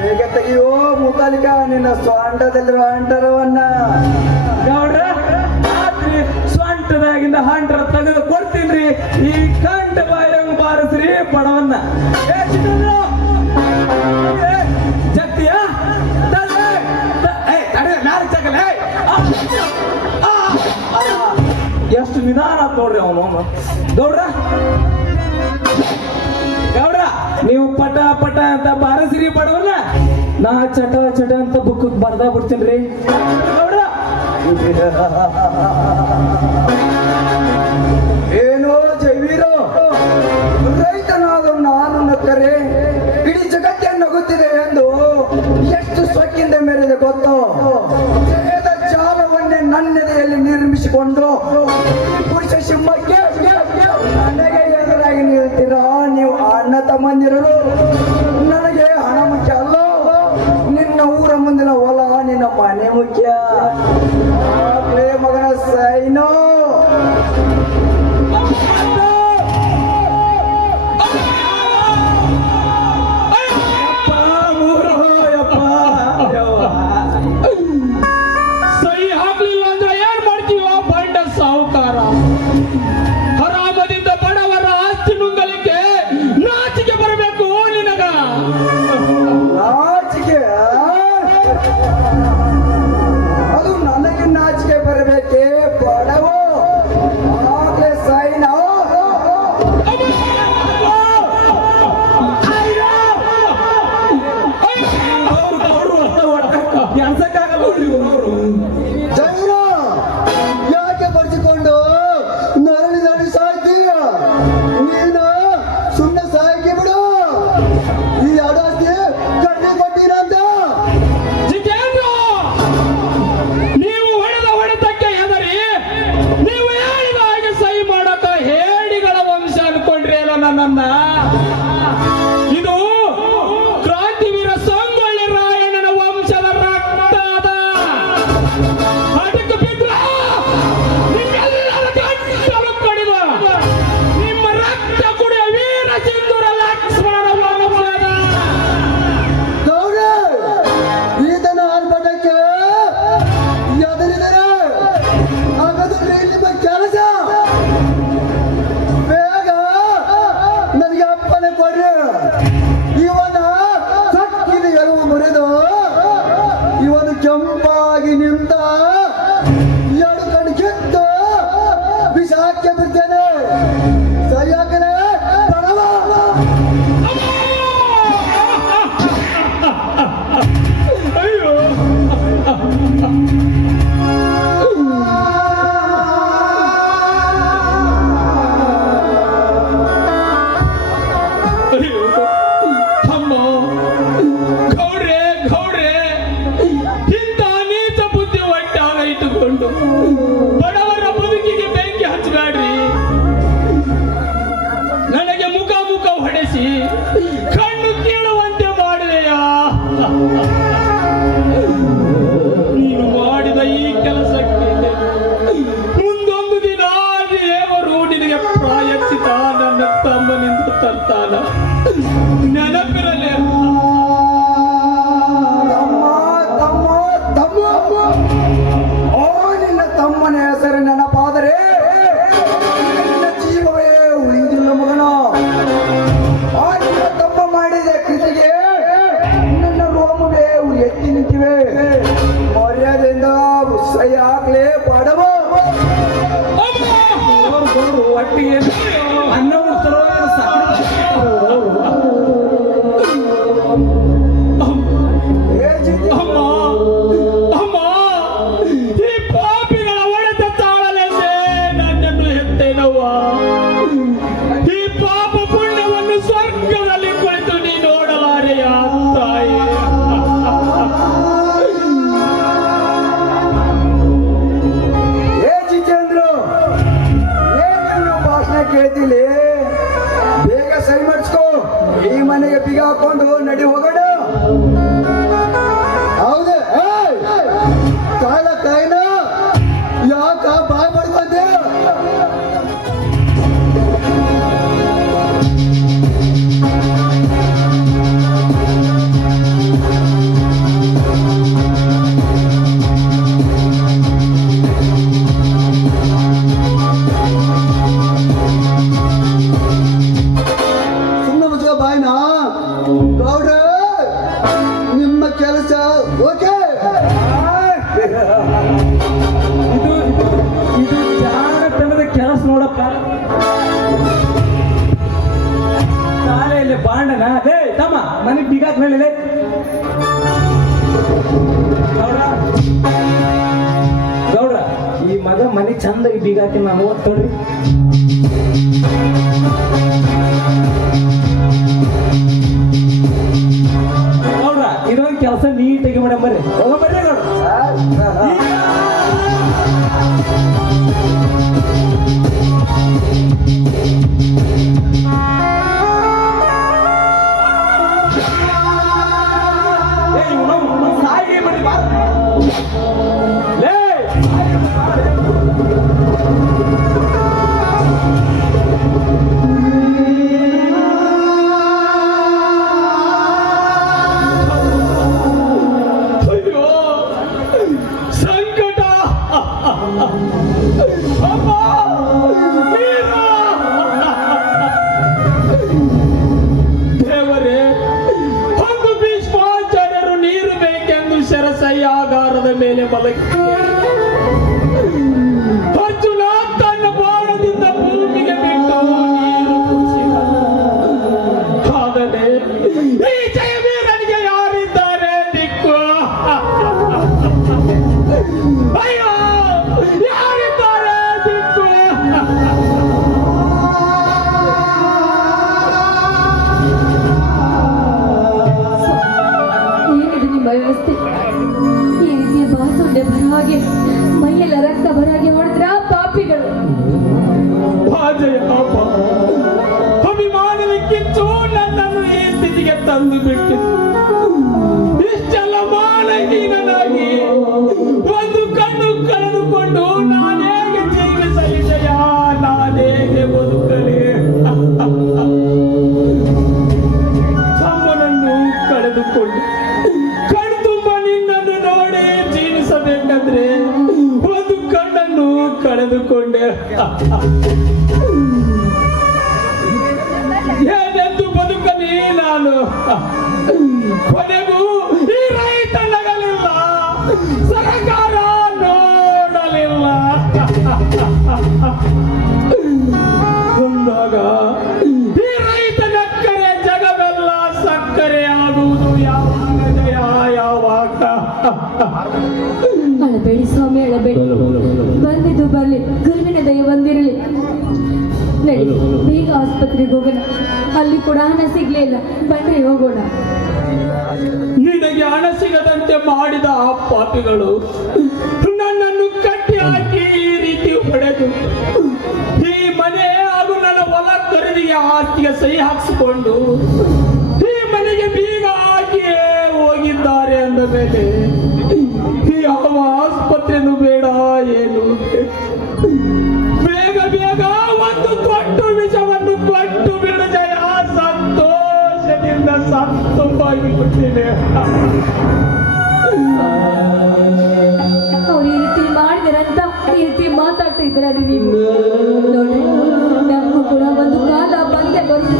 ಬೇಗ ತೆಗೆಯೋ ಮುತಾಲಿಕ ನಿನ್ನ ಸ್ವಾಂಡದಲ್ಲಿರುವ ಅಂಟರವನ್ನ. ಗೌಡ್ರ ರಾತ್ರಿ ಸ್ವಂಟದಾಗಿಂದ ಹಂಡ್ರ ತೆಗೆದು ಕೊಡ್ತೀನ್ರಿ. ಈ ಕಂಡ ಬಾಯಂಗ ಬಾರಿಸ್ರಿ ಬಡವನ್ನ. ಜಗ್ತಿಯ ಎಷ್ಟು ನಿಧಾನ ನೋಡ್ರಿ ಅವನು. ಗೌಡ್ರ ಗೌಡ್ರ ನೀವು ಪಟ ಪಟ ಅಂತ ಬಾರಿಸ್ರಿ ಬಡವನ್ನ, ನಾ ಚಟ ಚಟ ಅಂತ ಬುಕ್ ಬರ್ದಾ ಬಿಡ್ತೀನ್ರಿ. ಗೌಡ್ರ ಏನೋ ಜೈವೀರೋ, ರೈತನಾದ ನಾನು ನಕ್ಕರೆ ಇಡೀ ಜಗತ್ತೇ ನಗುತ್ತಿದೆ ಎಂದು ಎಷ್ಟು ಸೊಕ್ಕಿಂದ ಮೇರೆದೆ ಗೊತ್ತೋ? ಜಯದ ಜಾಲವನ್ನೇ ನನ್ನೆದೆಯಲ್ಲಿ ನಿರ್ಮಿಸಿಕೊಂಡು ಈ ಪುರುಷ ಸಿಂಹಕ್ಕೆ ನನಗೆ ಎದುರಾಗಿ ನಿಲ್ತೀರಾ ನೀವು ಅಣ್ಣ ತಮ್ಮಂದಿರರು. ನನಗೆ ಹಣ ಮುಖ್ಯ ಅಲ್ಲ, ನಿನ್ನ ಊರ ಮುಂದಿನ ಹೊಲ, ನಿನ್ನ ಮನೆ ಮುಖ್ಯ. ಆಗ್ಲೇ ಮಗನ ಸೈನೋ. ಸಹಿ ಹಾಕ್ಲಿಲ್ಲ ಅಂದ್ರೆ ಏನ್ ಮಾಡ್ತೀವ ಬಂಡ ಸಾಹುಕಾರ? ಹರಾಮದಿಂದ ಬಡವರ ಆಸ್ತಿ ನುಂಗಲಿಕ್ಕೆ ನಾಚಿಕೆ ಬರಬೇಕು ನಿನಗ. ನಾಚಿಕೆ? ಅದು ನನಗೆ ನಾಚಿಕೆ ಬರಬೇಕೇ ಬಡವ? ಆಗ್ಲೇ ಸೈನೋ. ಜೈನ ಯಾಕೆ ಬರ್ಸಿಕೊಂಡು ನರಳಿ ನಡಿ ಸಾಯ್ತೀಯ? ನೀನು ಸುಮ್ಮನೆ ಸಾಯ್ಕೆ ಬಿಡು. ಈ ಅಡಾಸ್ತಿ ಕಡ್ಡಿ ಕೊಟ್ಟಿರಂತ. ಜಿತೇಂದ್ರ, ನೀವು ಹೊಡೆದ ಹೊಡೆತಕ್ಕೆ ಹೆದರಿ ನೀವು ಹೇಳಿದ ಹಾಗೆ ಸಹಿ ಮಾಡಕ ಹೇಡಿಗಳ ವಂಶ ಅನ್ಕೊಂಡ್ರಿ ಅಲ್ಲ ನನ್ನನ್ನ. ಇದು ಕ್ರಾಂತಿವೀರ ಸಂಗೊಳ್ಳಿ ರಾಯಣ್ಣನ ವಂಶದ ರಕ್ತ ಅದ. ಅದಕ್ಕೆ ಬಿದ್ರ ನಿಮ್ಮೆಲ್ಲರ ಗಂಟಲು ಕಡಿದ ನಿಮ್ಮ ರಕ್ತ ಕುಡಿಯ ವೀರ ಸಿಂಧೂರ ಲಕ್ಷ್ಮಣ ವಂಶದ. ಗೌಡ ಈತನ ಆರ್ಭಟಕ್ಕೆ ಎದುರಿದರೆ ಹಾಗಾದ್ರೆ ನಿಮ್ಮ ಕೆಲಸ. ಬೇಗ ನನಗೆ ಅಪ್ಪನೆ ಕೊಡ್ರಿ. ಇವನ ಸಕ್ಕಿನ ಎಲುವು ಮುರಿದು ಇವನು ಕೆಂಪಾಗಿ ನಿಂತ ಎರಡು ಕಣ್ಣು ಕಿತ್ತು ಬಿಸಾಕಿ ಬಿಡ್ತೇನೆ. ಸರಿಯಾಗಲೇ ಬಡವ. ಅಯ್ಯೋ, ಅಮ್ಮ, ಗೌಡ್ರೆ ಗೌಡ್ರೆ, ಇಂಥ ನೀಚ ಬುದ್ಧಿ ಒಟ್ಟಾಗ ಇಟ್ಟುಕೊಂಡು ಬಡವರ ಬದುಕಿಗೆ ಬೆಂಕಿ ಹಚ್ಚಬೇಡ್ರಿ. ನನಗೆ ಮುಖ ಮುಖ ಹೊಡೆಸಿ ಕಣ್ಣು ಕೀಳುವಂತೆ ಮಾಡಿದೆಯಾ? ನೀನು ಮಾಡಿದ ಈ ಕೆಲಸಕ್ಕೆ ಮುಂದೊಂದು ದಿನ ದೇವರು ನಿನಗೆ ಪ್ರಾಯಶ್ಚಿತ ನನ್ನ ತಮ್ಮನಿಂದ ತರ್ತಾನ. ನೆನಪಿರಲಿ. ತಮ್ಮ ತಮ್ಮ ತಮ್ಮ. ಓ ನಿನ್ನ ತಮ್ಮನ ಹೆಸರು ನೆನಪಾದರೆ ನಿನ್ನ ಜೀವವೇ ಉಳಿದಿಲ್ಲ ಮಗನ. ಆ ನಿನ್ನ ತಮ್ಮ ಮಾಡಿದ ಕೃತಿಗೆ ನನ್ನ ರೋಮವೇ ಎತ್ತಿ ನಿಂತಿವೆ. ಮರ್ಯಾದೆಯಿಂದ ಸಹಿ ಹಾಕ್ಲೇ ಬಡವ. ಗೌಡ್ರು ಒಟ್ಟಿಗೆ ಅನ್ನ ಉಡ್ತಾರೋ ಏನೋ ಏ ಜಿತಿ, ಅಮ್ಮ ಅಮ್ಮ, ಈ ಪಾಪಿಗಳ ಒಡೆತ ತಾಳಲೆಂದೇ ನನ್ನನ್ನು ಹೆತ್ತೇನವ್ವ. ಈ ಪಾಪ ಪುಣ್ಯವನ್ನು ಸ್ವರ್ಗದಲ್ಲಿ ಕುಳಿತು ನೀ ನೋಡಲಾರೆಯ ತಾಯಿ. ಏ ಜಿತೇಂದ್ರ, ಏನು ಭಾಷಣ ಕೇಳ್ತಿಲಿ? ಬೇಗ ಸಹಿ ಮಾಡಿಸ್ಕೋ. ಈ ಮನೆಗೆ ಬಿಗ ಹಾಕೊಂಡು ನಡಿ ಹೋಗೋಣ. ಹೌದೇ? ನಾನೇನಾ ಲೇ ತಮ್ಮ ನನಗೆ ಬೀಗಾಕ್ ಹೇಳಿದೆ ಗೌಡ್ರ ಈ ಮಗ ಮನೆ ಚಂದಾಗಿ ಬೀಗಾಕಿ ನಾನು ಓದ್ಕೊಳ್ರಿ ಗೌಡ್ರ ಇದೊಂದು ಕೆಲಸ ನೀಟಾಗಿ ಮೇಡಮ್ ಬರ್ರಿ ಹೋಗ ಬರ್ರಿ ಗೌಡ್ರ ಸಾಯಿ ಬಿಡಿ ಲೇ ಅಯ್ಯೋ ಸಂಕಟ ಅಮ್ಮ ದೇವರೇ ಒಂದು ಭೀಷ್ಮಾಚಾರ್ಯರು ನೀರು ಬೇಕೆಂದು ಶರಸಯ್ಯಾಗಾರದ ಮೇಲೆ ಮಲಗಿ ಅರ್ಜುನ ತನ್ನ ಬಾಣದಿಂದ ಭೂಮಿಗೆ ಬಿಟ್ಟು ನೀರು ಕುಡಿಸಿದ ಆದರೆ ಈ ಜಯವೀರನಿಗೆ ಯಾರಿದ್ದಾರೆ ದಿಕ್ಕು ಅಯ್ಯೋ ಯಾರಿದ್ದಾರೆ ದಿಕ್ಕು ಏನಿದು ನಿಮ್ಮ ವ್ಯವಸ್ಥೆ? ಈ ರೀತಿಯ ಬಾಸುಂಡೆ ಬರೋ ಹಾಗೆ ಮೈಯೆಲ್ಲ ರಕ್ತ ಬರೋ ಹಾಗೆ ಹೊಡೆದ್ರ ಪಾಪಿಗಳು. ಬಾಜಯ ಪಾಪ ಅಭಿಮಾನದ ಕಿಚ್ಚು ನನ್ನನ್ನು ಈ ಸ್ಥಿತಿಗೆ ತಂದು ಬಿಟ್ಟಿತು ಇಷ್ಟೆಲ್ಲ ಮಾನಹೀನನಾಗಿ ಒಂದು ಕಣ್ಣು ಕಳೆದುಕೊಂಡು ನಾನೇಗೆ ಜೀವಿಸಲಿದೆಯ ನಾನೇಗೆ ಬದುಕಲಿ ತಮ್ಮನನ್ನು ಕಳೆದುಕೊಂಡು ಕಣ್ತುಂಬ ನಿನ್ನನ್ನು ನೋಡಿ ಜೀವಿಸಬೇಕಂದ್ರೆ ಒಂದು ಕಣ್ಣನ್ನು ಕಳೆದುಕೊಂಡೆ ಏನೆಂದು ಬದುಕಲಿ ನಾನು ಕೊನೆಗೂ ಈ ರೈತ ನಗಲಿಲ್ಲ ಸರ್ಕಾರ ನೋಡಲಿಲ್ಲ ಬಂದಾಗ ಈ ರೈತ ನಕ್ಕರೆ ಜಗವೆಲ್ಲ ಸಕ್ಕರೆ ಆಗುವುದು ಯಾವಾಗ ಜಯ ಯಾವಾಗ ಅಳಬೇಡಿ ಸ್ವಾಮಿ, ಅಳಬೇಡಿ. ಬಂದಿದ್ದು ಬರ್ಲಿ, ಗುರುವಿನ ದಯ ಬಂದಿರಲಿ. ನಡಿ, ಬೇಗ ಆಸ್ಪತ್ರೆಗೆ ಹೋಗೋಣ. ಅಲ್ಲಿ ಕೂಡ ಹಣ ಸಿಗ್ಲೇ ಇಲ್ಲ. ಬನ್ರಿ ಹೋಗೋಣ. ನಿನಗೆ ಹಣ ಸಿಗದಂತೆ ಮಾಡಿದ ಆ ಪಾಪಿಗಳು ನನ್ನನ್ನು ಕಟ್ಟಿ ಹಾಕಿ ಈ ರೀತಿ ಹೊಡೆದು ಈ ಮನೆ ಹಾಗೂ ನನ್ನ ಹೊಲ ಖರೀದಿಗೆ ಆಸ್ತಿಗೆ ಸಹಿ ಹಾಕಿಸಿಕೊಂಡು ಈ ಮನೆಗೆ ಬೀಗ ಹಾಕಿಯೇ ಹೋಗಿದ್ದಾರೆ ಅಂದ ಮೇಲೆ ಯಾವ ಆಸ್ಪತ್ರೆನೂ ಬೇಡ ಏನು ಬೇಗ ಬೇಗ ಒಂದು ದೊಡ್ಡ ವಿಷವನ್ನು ಕೊಟ್ಟು ಬಿಡು ಜಯ ಸಂತೋಷದಿಂದ ಸಂತೋಷವಾಗಿಬಿಡ್ತೀನಿ ಅವ್ರು ಈ ರೀತಿ ಮಾಡಿದಾರಂತ ಈ ರೀತಿ ಮಾತಾಡ್ತಾ ಇದ್ದಾರೆ ನೀವು ನೋಡಿ. ನಮಗೂ ಕೂಡ ಒಂದು ಕಾಲ ಬಂದೇ ಬರುತ್ತೆ.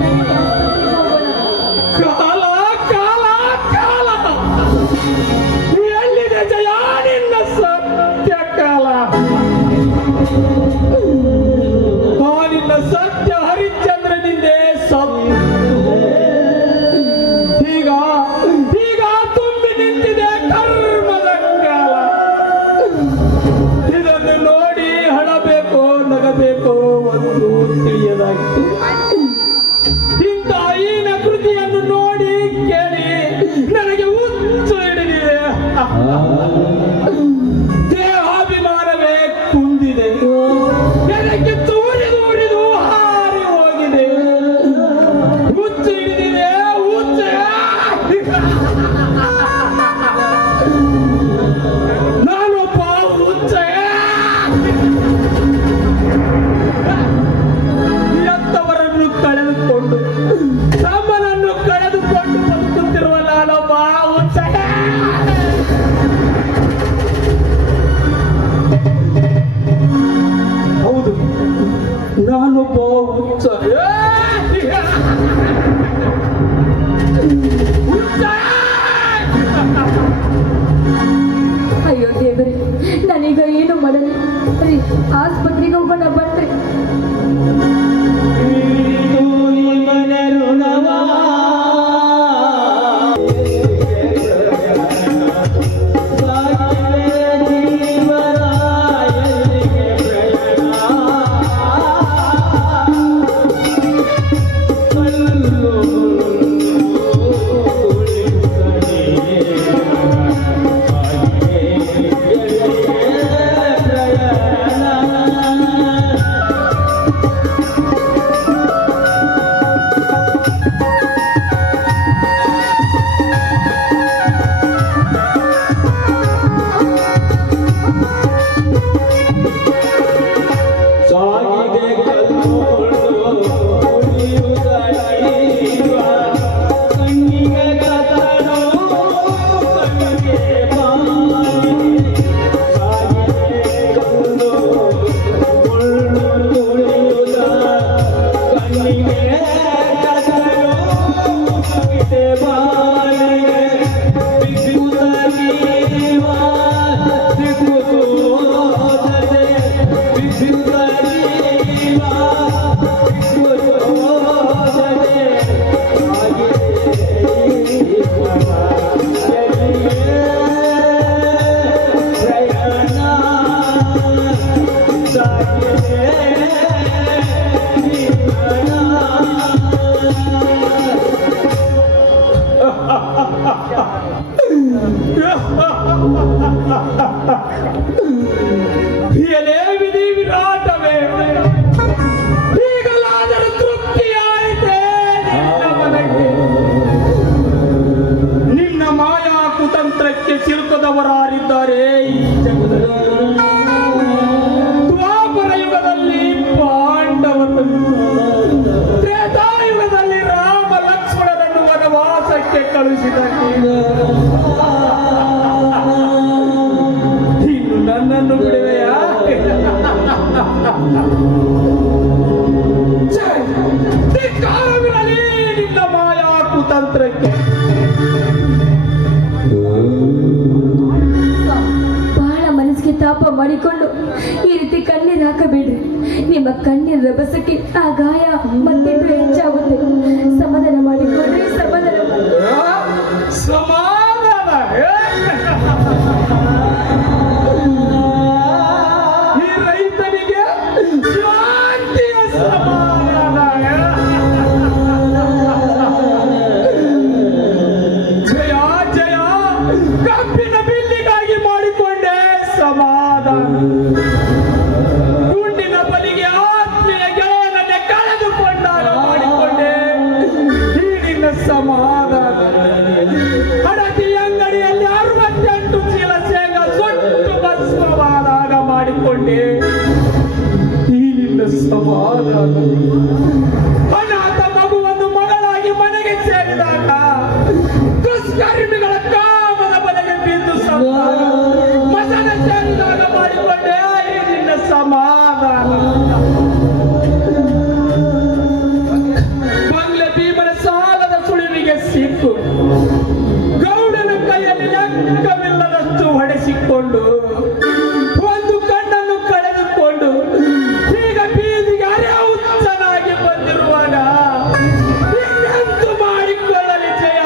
ನಡಿ, ಆಸ್ಪತ್ರೆಗೆ ಹೋಗೋಣ. ಕಾಲ ಕಾಲ ಕಾಲ ಎಲ್ಲಿದೆ ಜಯ ನಿನ್ನ ಸತ್ಯ ಕಾಲ ಆ ನಿನ್ನ ಸತ್ಯ ಹರಿಶ್ಚಂದ್ರನಿಂದೆ ಈಗ ಈಗ ತುಂಬಿ ನಿಂತಿದೆ ಕರ್ಮದ ಕಾಲ ಇದನ್ನು ನೋಡಿ ಹಣಬೇಕೋ ನಗಬೇಕೋ ಒಂದು ತಿಳಿಯದಾಗಿತ್ತು ಇಂಥ ಹೀನ ಕೃತಿಯನ್ನು ನೋಡಿ ಕೇಳಿ ನನಗೆ ಹುಚ್ಚು ಹಿಡಿದಿದೆ ದೇಹಾಭಿಮಾನವೇ ಕುಂದಿದೆ ನನಗೆ ಉರಿದು ಉರಿದು ಹಾರಿ ಹೋಗಿದೆ ಹುಚ್ಚು ಹಿಡಿದಿದೆ ಹುಚ್ಚು ನಾನೊಬ್ಬ ಹುಚ್ಚ ಎಂತವರನ್ನು ಕಳೆದುಕೊಂಡು ತಮ್ಮನನ್ನು ಕಳೆದುಕೊಂಡು ಬದುಕುತ್ತಿರುವ ನಾನೊಬ್ಬ ಹುಚ್ಚ ಹೌದು ನಾನೊಬ್ಬ ಹುಚ್ಚ ಅಯ್ಯೋ ದೇವರೇ, ನಾನೀಗ ಏನು ಮಾಡಲಿ? ರೀ, ಆಸ್ಪತ್ರೆಗೆ ಹೋಗೋಣ ಬನ್ರಿ. ಮನೆ ಋಣವಾ ಎಲೆ ವಿಧಿ ವಿರಾಟವೇ, ಈಗಲಾದರೂ ತೃಪ್ತಿಯಾಯಿತೆ ನಿನ್ನ ಮನಕ್ಕೆ. ನಿನ್ನ ಮಾಯಾ ಕುತಂತ್ರಕ್ಕೆ ಸಿಲುಕದವರಾರಿದ್ದಾರೆ ಈ ಜಗದಲ್ಲಿ. ದ್ವಾಪರ ಯುಗದಲ್ಲಿ ಪಾಂಡವರು, ತ್ರೇತಾಯುಗದಲ್ಲಿ ರಾಮ ಲಕ್ಷ್ಮಣರನ್ನು ವನವಾಸಕ್ಕೆ ಕಳುಹಿಸಿದ ಇನ್ನು ನನ್ನನ್ನು ಬಿಡುವೆಯಾ? ಧಿಕ್ಕಾರವಿರಲಿ ನಿನ್ನ ಮಾಯಾ ಕುತಂತ್ರಕ್ಕೆ. ಬಹಳ ಮನಸ್ಸಿಗೆ ತಾಪ ಮಾಡಿಕೊಂಡು ಈ ರೀತಿ ಕಣ್ಣೀರು ಹಾಕಬೇಡ್ರಿ. ನಿಮ್ಮ ಕಣ್ಣೀರ ರಭಸಕ್ಕೆ ಆ ಗಾಯ ಮತ್ತಿಟ್ಟು ಹೆಚ್ಚಾಗುತ್ತೆ. ಸಮಾಧಾನ ಮಾಡಿಕೊಂಡ್ರೆ ಸಮಾಧಾನ ಸಮಾಧಾನ. ಈ ರೈತನಿಗೆ ಶಾಂತಿಯ ಸಮಾಧಾನ. ಜಯ ಜಯ, ಕಬ್ಬಿನ ಬಿಲ್ಲಿಗಾಗಿ ಮಾಡಿಕೊಂಡೆ ಸಮಾಧಾನ. ಗುಂಡಿನ ಬಲಿಗೆ ಆತ್ಮೀಯ ಗೆಳೆಯನನ್ನೇ ಕಳೆದುಕೊಂಡಾಗ ಮಾಡಿಕೊಂಡೆ ಈ ನಿನ್ನ ಸಮಾಧಾನ. ಹಡತಿ ಅಂಗಡಿಯಲ್ಲಿ 68 ಚೀಲ ಶೇಂಗಾ ಸುಟ್ಟು ಭಸ್ಮವಾದಾಗ ಮಾಡಿಕೊಂಡೆ ಈ ನಿನ್ನ ಸಮಾಧಾನ. ಅನಾಥ ಮಗುವನ್ನು ಮಗಳಾಗಿ ಮನೆಗೆ ಸೇರಿದಾಗ ದುಷ್ಕರ್ಮಿಗಳ ಕಾಮದ ಬಲೆಗೆ ಬಿದ್ದು ಸತ್ತಾಗ ಮಸನ ಸೇರಿದಾಗ ಮಾಡಿಕೊಂಡೆ ಈ ನಿನ್ನ ಸಮಾಧಾನ. ಬಂಗ್ಲೆ ಭೀಮನ ಸಾಲದ ಸುಳಿವಿಗೆ ಸಿಕ್ಕು ಗೌಡನ ಕೈಯಲ್ಲಿ ಲೆಕ್ಕವಿಲ್ಲದಷ್ಟು ಹೊಡೆಸಿಕೊಂಡು ಒಂದು ಕಣ್ಣನ್ನು ಕಳೆದುಕೊಂಡು ಈಗ ಬೀದಿಗೆ ಹುಚ್ಚನಾಗಿ ಬಂದಿರುವಾಗ ಇನ್ನೆಂದು ಮಾಡಿಕೊಳ್ಳಲಿ ಜಯ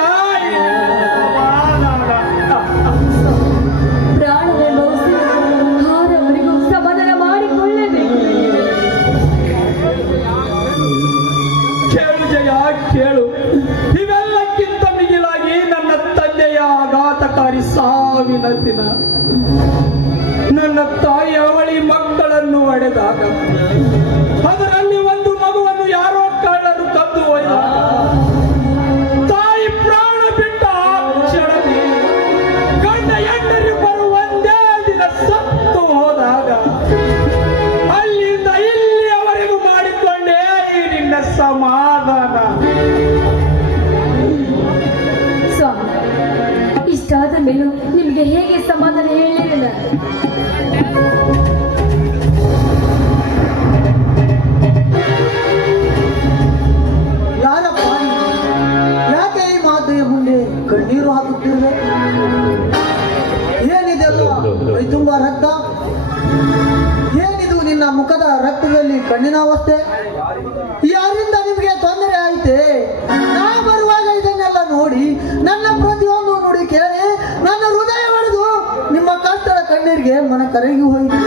ಈ ಸಮಾಧಾನ. ಪ್ರಾಣವೇ ಬಹುಸಿ ಹಾರವರೆಗೂ ಸಮಾಧಾನ ಮಾಡಿಕೊಳ್ಳಬೇಕು. ಕೇಳು ಜಯ ಕೇಳು, ಇವೆಲ್ಲಕ್ಕಿಂತ ಮಿಗಿಲಾಗಿ ನನ್ನ ತಂದೆಯ ಆಘಾತಕಾರಿ ಸಾವಿನ ದಿನ. ನನ್ನ ತಾಯಿ ಅವಳಿ ಮಕ್ಕಳನ್ನು ಹೊಡೆದಾಗ ಅದರಲ್ಲಿ ಒಂದು ಮಗುವನ್ನು ಯಾರೋ ಕಳ್ಳರು ಕದ್ದು ಒಯ್ದಾಗ ತಾಯಿ ಪ್ರಾಣ ಬಿಟ್ಟ ಆ ಕ್ಷಣದಲ್ಲಿ ಗಂಡ ಹೆಂಡರಿಬ್ಬರು ಒಂದೇ ದಿನ ಸತ್ತು ಹೋದಾಗ ಅಲ್ಲಿಂದ ಇಲ್ಲಿಯವರೆಗೂ ಮಾಡಿಕೊಂಡೇ ಈ ನಿನ್ನ ಸಮಾಧಾನ. ಸ್ವಾಮಿ, ಇಷ್ಟಾದ ಮೇಲೂ ನಿಮಗೆ ಹೇಗೆ ಸಮಾಧಾನ ಹೇಳಿರಲಿಲ್ಲ? ಯಾರಪ್ಪ ನೀನು? ಯಾಕೆ ಈ ಮಾತೆಯ ಮುಂದೆ ಕಣ್ಣೀರು ಹಾಕುತ್ತಿರುವೆ? ಏನಿದೆಲ್ಲ ಮೈ ತುಂಬ ರಕ್ತ? ಏನಿದು ನಿನ್ನ ಮುಖದ ರಕ್ತದಲ್ಲಿ ಕಣ್ಣಿನ ಅವಸ್ಥೆ? ಯಾರಿಂದ ನಿಮಗೆ ತೊಂದರೆ ಆಯಿತೆ? ನಾ ಬರುವಾಗ ಇದನ್ನೆಲ್ಲ ನೋಡಿ ನನ್ನ ಪ್ರತಿಯೊಂದು ನುಡಿ ಕೇಳಿ ನನ್ನ ಹೃದಯ ಹೊಡೆದು ನಿಮ್ಮ ಕಷ್ಟದ ಕಣ್ಣೀರಿಗೆ ಮನ ಕರಗಿ ಹೋಯಿತು.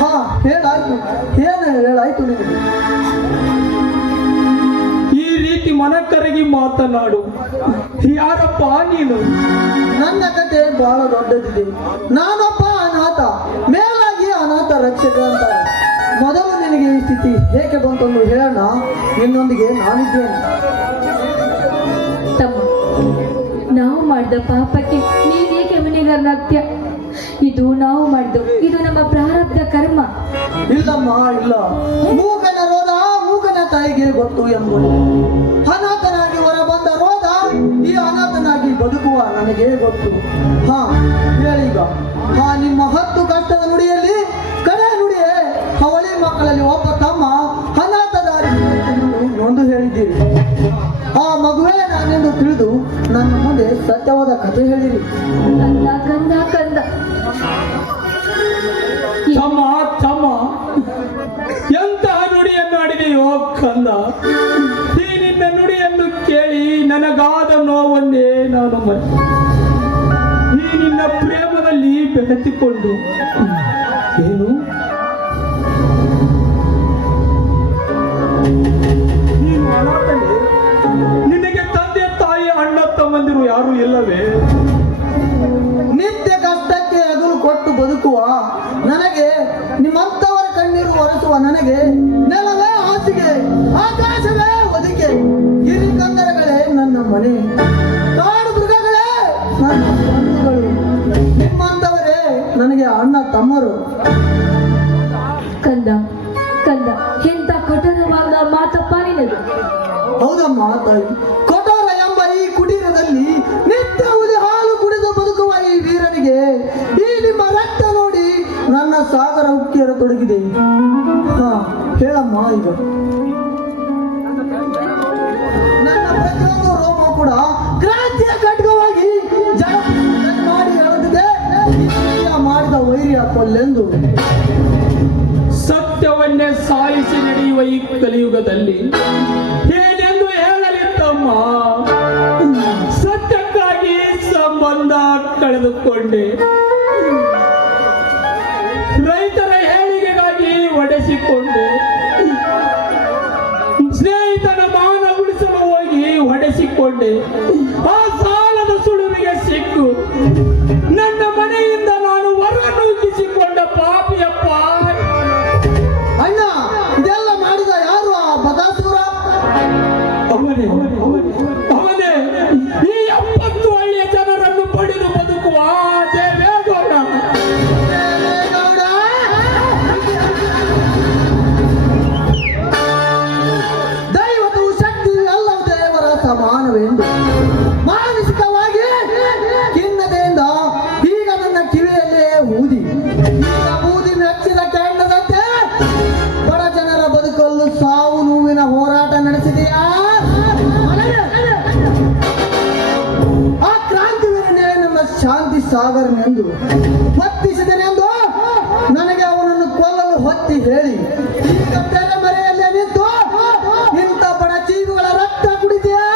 ಹಾ, ಹೇಳಾಯ್ತು. ಏನು ಹೇಳಾಯ್ತು ನಿಮಗೆ? ಈ ರೀತಿ ಮನ ಕರಗಿ ಮಾತನಾಡು. ಯಾರಪ್ಪ ನೀನು? ನನ್ನ ಕತೆ ಬಹಳ ದೊಡ್ಡದಿದೆ. ನಾನೊಬ್ಬ ಅನಾಥ, ಮೇಲಾಗಿ ಅನಾಥ ರಕ್ಷಕ ಅಂತ. ಮೊದಲು ನಿನಗೆ ಈ ಸ್ಥಿತಿ ಹೇಗೆ ಬಂತಂದು ಹೇಳೋಣ. ನಿನ್ನೊಂದಿಗೆ ನಾನಿದ್ದೇನೆ. ತಮ್ಮ, ನಾವು ಮಾಡಿದ ಪಾಪಕ್ಕೆ ನೀನೇಕೆ ಹೊಣೆಗಾರನಾಗ್ತೀಯ? ಇದು ನಾವು ಮಾಡಿದ್ದು, ಇದು ನಮ್ಮ ಪ್ರಾರಬ್ಧ ಕರ್ಮ. ಇಲ್ಲಮ್ಮ, ಇಲ್ಲ. ಮೂಗನ ರೋಧ ಮೂಗನ ತಾಯಿಗೆ ಗೊತ್ತು ಎಂಬುದು. ಅನಾಥನಾಗಿ ಹೊರ ಬಂದ ರೋಧ ಈ ಅನಾಥನಾಗಿ ಬದುಕುವ ನನಗೆ ಗೊತ್ತು. ಹಾ, ಹೇಳೀಗ. ಹಾ, ನಿಮ್ಮ 10 ಕಷ್ಟದ ನುಡಿಯಲ್ಲಿ ಕಡೆ ನುಡಿಯೇ ಅವಳಿ ಮಕ್ಕಳಲ್ಲಿ ಒಬ್ಬ ತಮ್ಮ ಅನಾಥ ದಾರಿ ನೊಂದು ಹೇಳಿದ್ದೀರಿ. ಆ ಮಗುವೇ ನಾನೆಂದು ತಿಳಿದು ನನ್ನ ಮುಂದೆ ಸತ್ಯವಾದ ಕಥೆ ಹೇಳಿರಿ. ಕಂದ ಕಂದ ಕಂದ, ತಮ್ಮ ತಮ್ಮ, ಎಂತಹ ನುಡಿಯನ್ನು ಆಡಿದೆಯೋ ಕಂದ. ಈ ನಿನ್ನ ನುಡಿಯನ್ನು ಕೇಳಿ ನನಗಾದ ನೋವನ್ನೇ ನಾನು ಮರೆತೆ. ಈ ನಿನ್ನ ಪ್ರೇಮದಲ್ಲಿ ಬೆರೆತಿಕೊಂಡು ಏನು ನೀನು ಅನಾಥನೇ? ನಿನಗೆ ತಂದೆ ತಾಯಿ ಅಣ್ಣ ತಮ್ಮಂದಿರು ಯಾರು ಇಲ್ಲವೇ? ನಿತ್ಯ ಕಷ್ಟಕ್ಕೆ ಬದುಕುವ ನನಗೆ, ನಿಮ್ಮಂತವರ ಕಣ್ಣೀರು ಒರೆಸುವ ನನಗೆ ನೆಲವೇ ಹಾಸಿಗೆ, ಆಕಾಶವೇ ಒದಿಕೆ, ಗಿರಿಕಂದರಗಳೇ ನನ್ನ ಮನೆ, ಕಾಡು ಮೃಗಗಳೇ ನನ್ನ ಬಂಧುಗಳು, ನಿಮ್ಮಂತವರೇ ನನಗೆ ಅಣ್ಣ ತಮ್ಮರು. ಕಂದ ಕಂದ, ಎಂತ ಕಠೋರವಾದ ಮಾತಪ್ಪ ನಿನದು. ಹೌದಮ್ಮ ತಾಯಿ, ಕೊಠಾರ ಎಂಬ ಈ ಕುಟೀರದಲ್ಲಿ ನಿತ್ಯ ಉಲಿ ಹಾಲು ಕುಡಿದು ಬದುಕುವ ಈ ವೀರನಿಗೆ ಈ ನಿಮ್ಮ ರಕ್ತ ನೋಡಿ ನನ್ನ ಸಾಗರ ಉಕ್ಕೇರತೊಡಗಿದೆ. ಹಾ ಹೇಳಮ್ಮ ಈಗ. ನನ್ನ ಪ್ರತಿಯೊಂದು ರೋಮ ಕೂಡ ಕ್ರಾಂತಿಯ ಖಡ್ಗವಾಗಿ ಜನ ಮಾಡಿ ಹೇಳುತ್ತದೆ, ಮಾಡಿದ ವೈರ್ಯ ಕೊಲ್ಲೆಂದು. ಸತ್ಯವನ್ನೇ ಸಾಯಿಸಿ ನಡೆಯುವ ಈ ಕಲಿಯುಗದಲ್ಲಿ ಏನೆಂದು ಹೇಳಲಿತ್ತಮ್ಮ? ಸತ್ಯಕ್ಕಾಗಿ ಸಂಬಂಧ ಕಳೆದುಕೊಂಡೆ, ರೈತರ ಏಳಿಗೆಗಾಗಿ ಒಡೆಸಿಕೊಂಡೆ, ಸ್ನೇಹಿತನ ಮಾನ ಉಳಿಸಲು ಹೋಗಿ ಒಡೆಸಿಕೊಂಡೆ, ಆ ಸಾಲದ ಸುಳುವಿಗೆ ಸಿಕ್ಕು ನನ್ನ ಮನೆಯಿಂದ ನಾನು ಹೊರ ನೂಕಿಸಿಕೊಂಡ ಪಾಪಿಯಪ್ಪ. ಅಣ್ಣ, ಇದೆಲ್ಲ ಮಾಡಿದ ಯಾರು? ಆ ಬಗಾಸುರ? ಅವನೇ ಅವನೇ ಈ 70 ಹಳ್ಳಿಯ ಜನರನ್ನು ಪಡೆದು ಬದುಕುವ ದೇವೇಗೌಡ. ದೇವೇಗೌಡ! ದೈವದ ಶಕ್ತಿ ಎಲ್ಲವೂ ದೇವರ ಸಮಾನವೆಂದು ಮಾನಸಿಕವಾಗಿ ಖಿನ್ನತೆಯಿಂದ ಈಗ ನನ್ನ ಕಿವಿಯಲ್ಲೇ ಊದಿ, ಈಗ ಊದಿ ಮೆಚ್ಚಿದ ಕೆಂಡದಂತೆ ಬಡ ಜನರ ಬದುಕಲು ಸಾವು ನೋವಿನ ಹೋರಾಟ ನಡೆಸಿದೆಯಾ? ಆ ಕ್ರಾಂತಿವೀರನೇ ನಮ್ಮ ಶಾಂತಿ ಸಾಗರನೆಂದು ಹೊತ್ತಿಸಿದನೆಂದು ನನಗೆ ಅವನನ್ನು ಕೊಲ್ಲಲು ಹೊತ್ತಿ ಹೇಳಿ ಈಗ ತೆರೆಮರೆಯಲ್ಲೇ ನಿಂತು ಇಂಥ ಬಡ ಜೀವಿಗಳ ರಕ್ತ ಕುಡಿದೆಯಾ?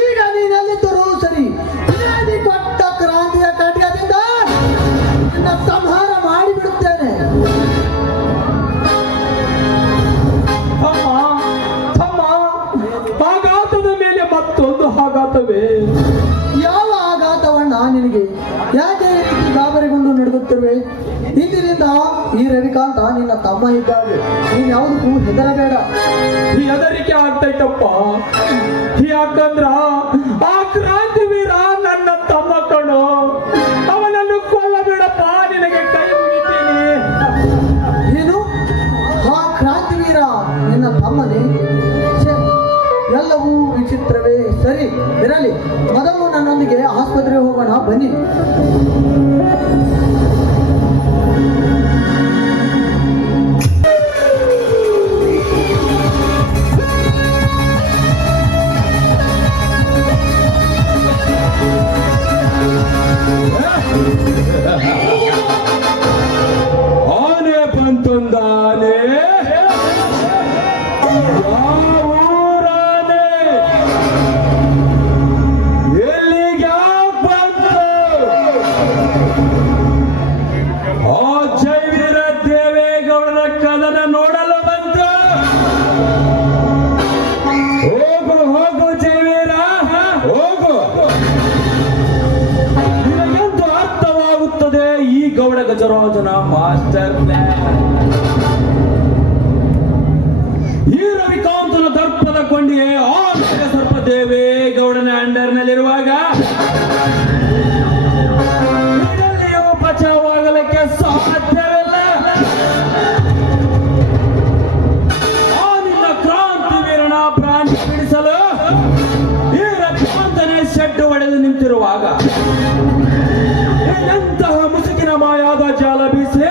ಈಗ ನೀನೆಲ್ಲಿದ್ದರೂ ಸರಿ, ನೀ ಕೊಟ್ಟ ಕ್ರಾಂತಿಯ ಖಡ್ಗದಿಂದ ನಿನ್ನ ಸಂಹಾರ ಮಾಡಿಬಿಡುತ್ತೇನೆ. ಆಘಾತದ ಮೇಲೆ ಮತ್ತೊಂದು ಆಘಾತವೇ? ಯಾವ ಆಘಾತವನ್ನ ನಿನಗೆ? ಯಾಕೆ ಈ ರೀತಿ ಗಾಬರಿಗೊಂಡು ನಡುಗುತ್ತಿರುವೆ? ಇಂದಿನಿಂದ ಈ ರವಿಕಾಂತ ನಿನ್ನ ತಮ್ಮ ಇದ್ದಾವೆ, ನೀನ್ ಯಾವುದಕ್ಕೂ ಹೆದರಬೇಡ. ಈ ಹೆದರಿಕೆ ಆಗ್ತೈತಪ್ಪ, ಯಾಕಂದ್ರ ಆ ಕ್ರಾಂತಿವೀರ ನನ್ನ ತಮ್ಮ ಕಣೋ, ಅವನನ್ನು ಕೊಲ್ಲಬೇಡಪ್ಪ, ನಿನಗೆ ಕೈ ಮುಗಿತೀನಿ. ಏನು? ಆ ಕ್ರಾಂತಿವೀರ ನಿನ್ನ ತಮ್ಮನೇ? ಛೆ, ಎಲ್ಲವೂ ವಿಚಿತ್ರವೇ. ಸರಿ ಇರಲಿ, ಮೊದಲು ನನ್ನೊಂದಿಗೆ ಆಸ್ಪತ್ರೆಗೆ ಹೋಗೋಣ ಬನ್ನಿ. ಆನೆ ಬಂತೊಂದಾನೆ, ಯಾವೂರಾನೆ, ಎಲ್ಲಿಗೆ ಬಂತು? ಆ ಜೈವೀರ ದೇವೇಗೌಡರ ಕದನ ನೋಡಲು ಬಂತು. ಹೋಗು ಹೋಗು ಜೈವೀರ, ಹೋಗು. ನಿನಗೆಂದು ಅರ್ಥವಾಗುತ್ತದೆ ಈ ಗೌಡ ಗಜರಾಜನ ಮಾಸ್ಟರ್ ಪ್ಲಾನ್. ಈ ರವಿಕಾಂತನ ದರ್ಪದ ಕೊಂಡಿಗೆ ಆ ಸರ್ಪ ದೇವೇಗೌಡನ ಅಂಡರ್ನಲ್ಲಿರುವಾಗ ಇದರಲ್ಲಿಯೂ ಬಚಾವಾಗಲಿಕ್ಕೆ ಸಾಧ್ಯವಿಲ್ಲ. ಆ ನಿನ್ನ ಕ್ರಾಂತಿವೀರನ ಪ್ರಾಣ ಬಿಡಿಸಲು ಈ ರವಿಕಾಂತನೇ ಶೆಡ್ಡು ಹೊಡೆದು ನಿಂತಿರುವಾಗ ಎಂತಹ ಮುಸುಕಿನ ಮಾಯಾದ ಜಾಲ ಬೀಸಿ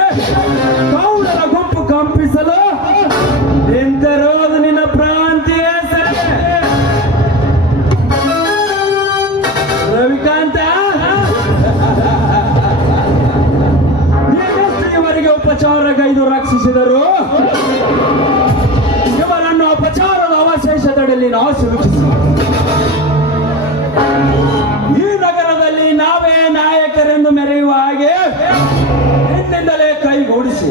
ಗೌಡರ ಗುಂಪು ಕಂಪಿಸಲು ನಿಂತಿರೋದು ನಿನ್ನ ಪ್ರಾಂತೀಯ ರವಿಕಾಂತ. ನೀನೆಷ್ಟು ಇವರಿಗೆ ಉಪಚಾರಗೈದು ರಕ್ಷಿಸಿದರು, ಇವರನ್ನು ಅಪಚಾರದ ಅವಶೇಷದಡಿಯಲ್ಲಿ ನಾವು ಸಿಲುಕಿಸಿ ಈ ನಗರದಲ್ಲಿ ನಾವೇ ನಾಯಕರೆಂದು ಮೆರೆಯುವ ಹಾಗೆ ಹಿಂದಿಂದಲೇ ಕೈಗೂಡಿಸಿ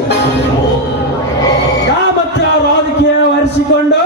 ಕಾಮತ್ಯ ರಾಜಕೀಯ ವರಿಸಿಕೊಂಡು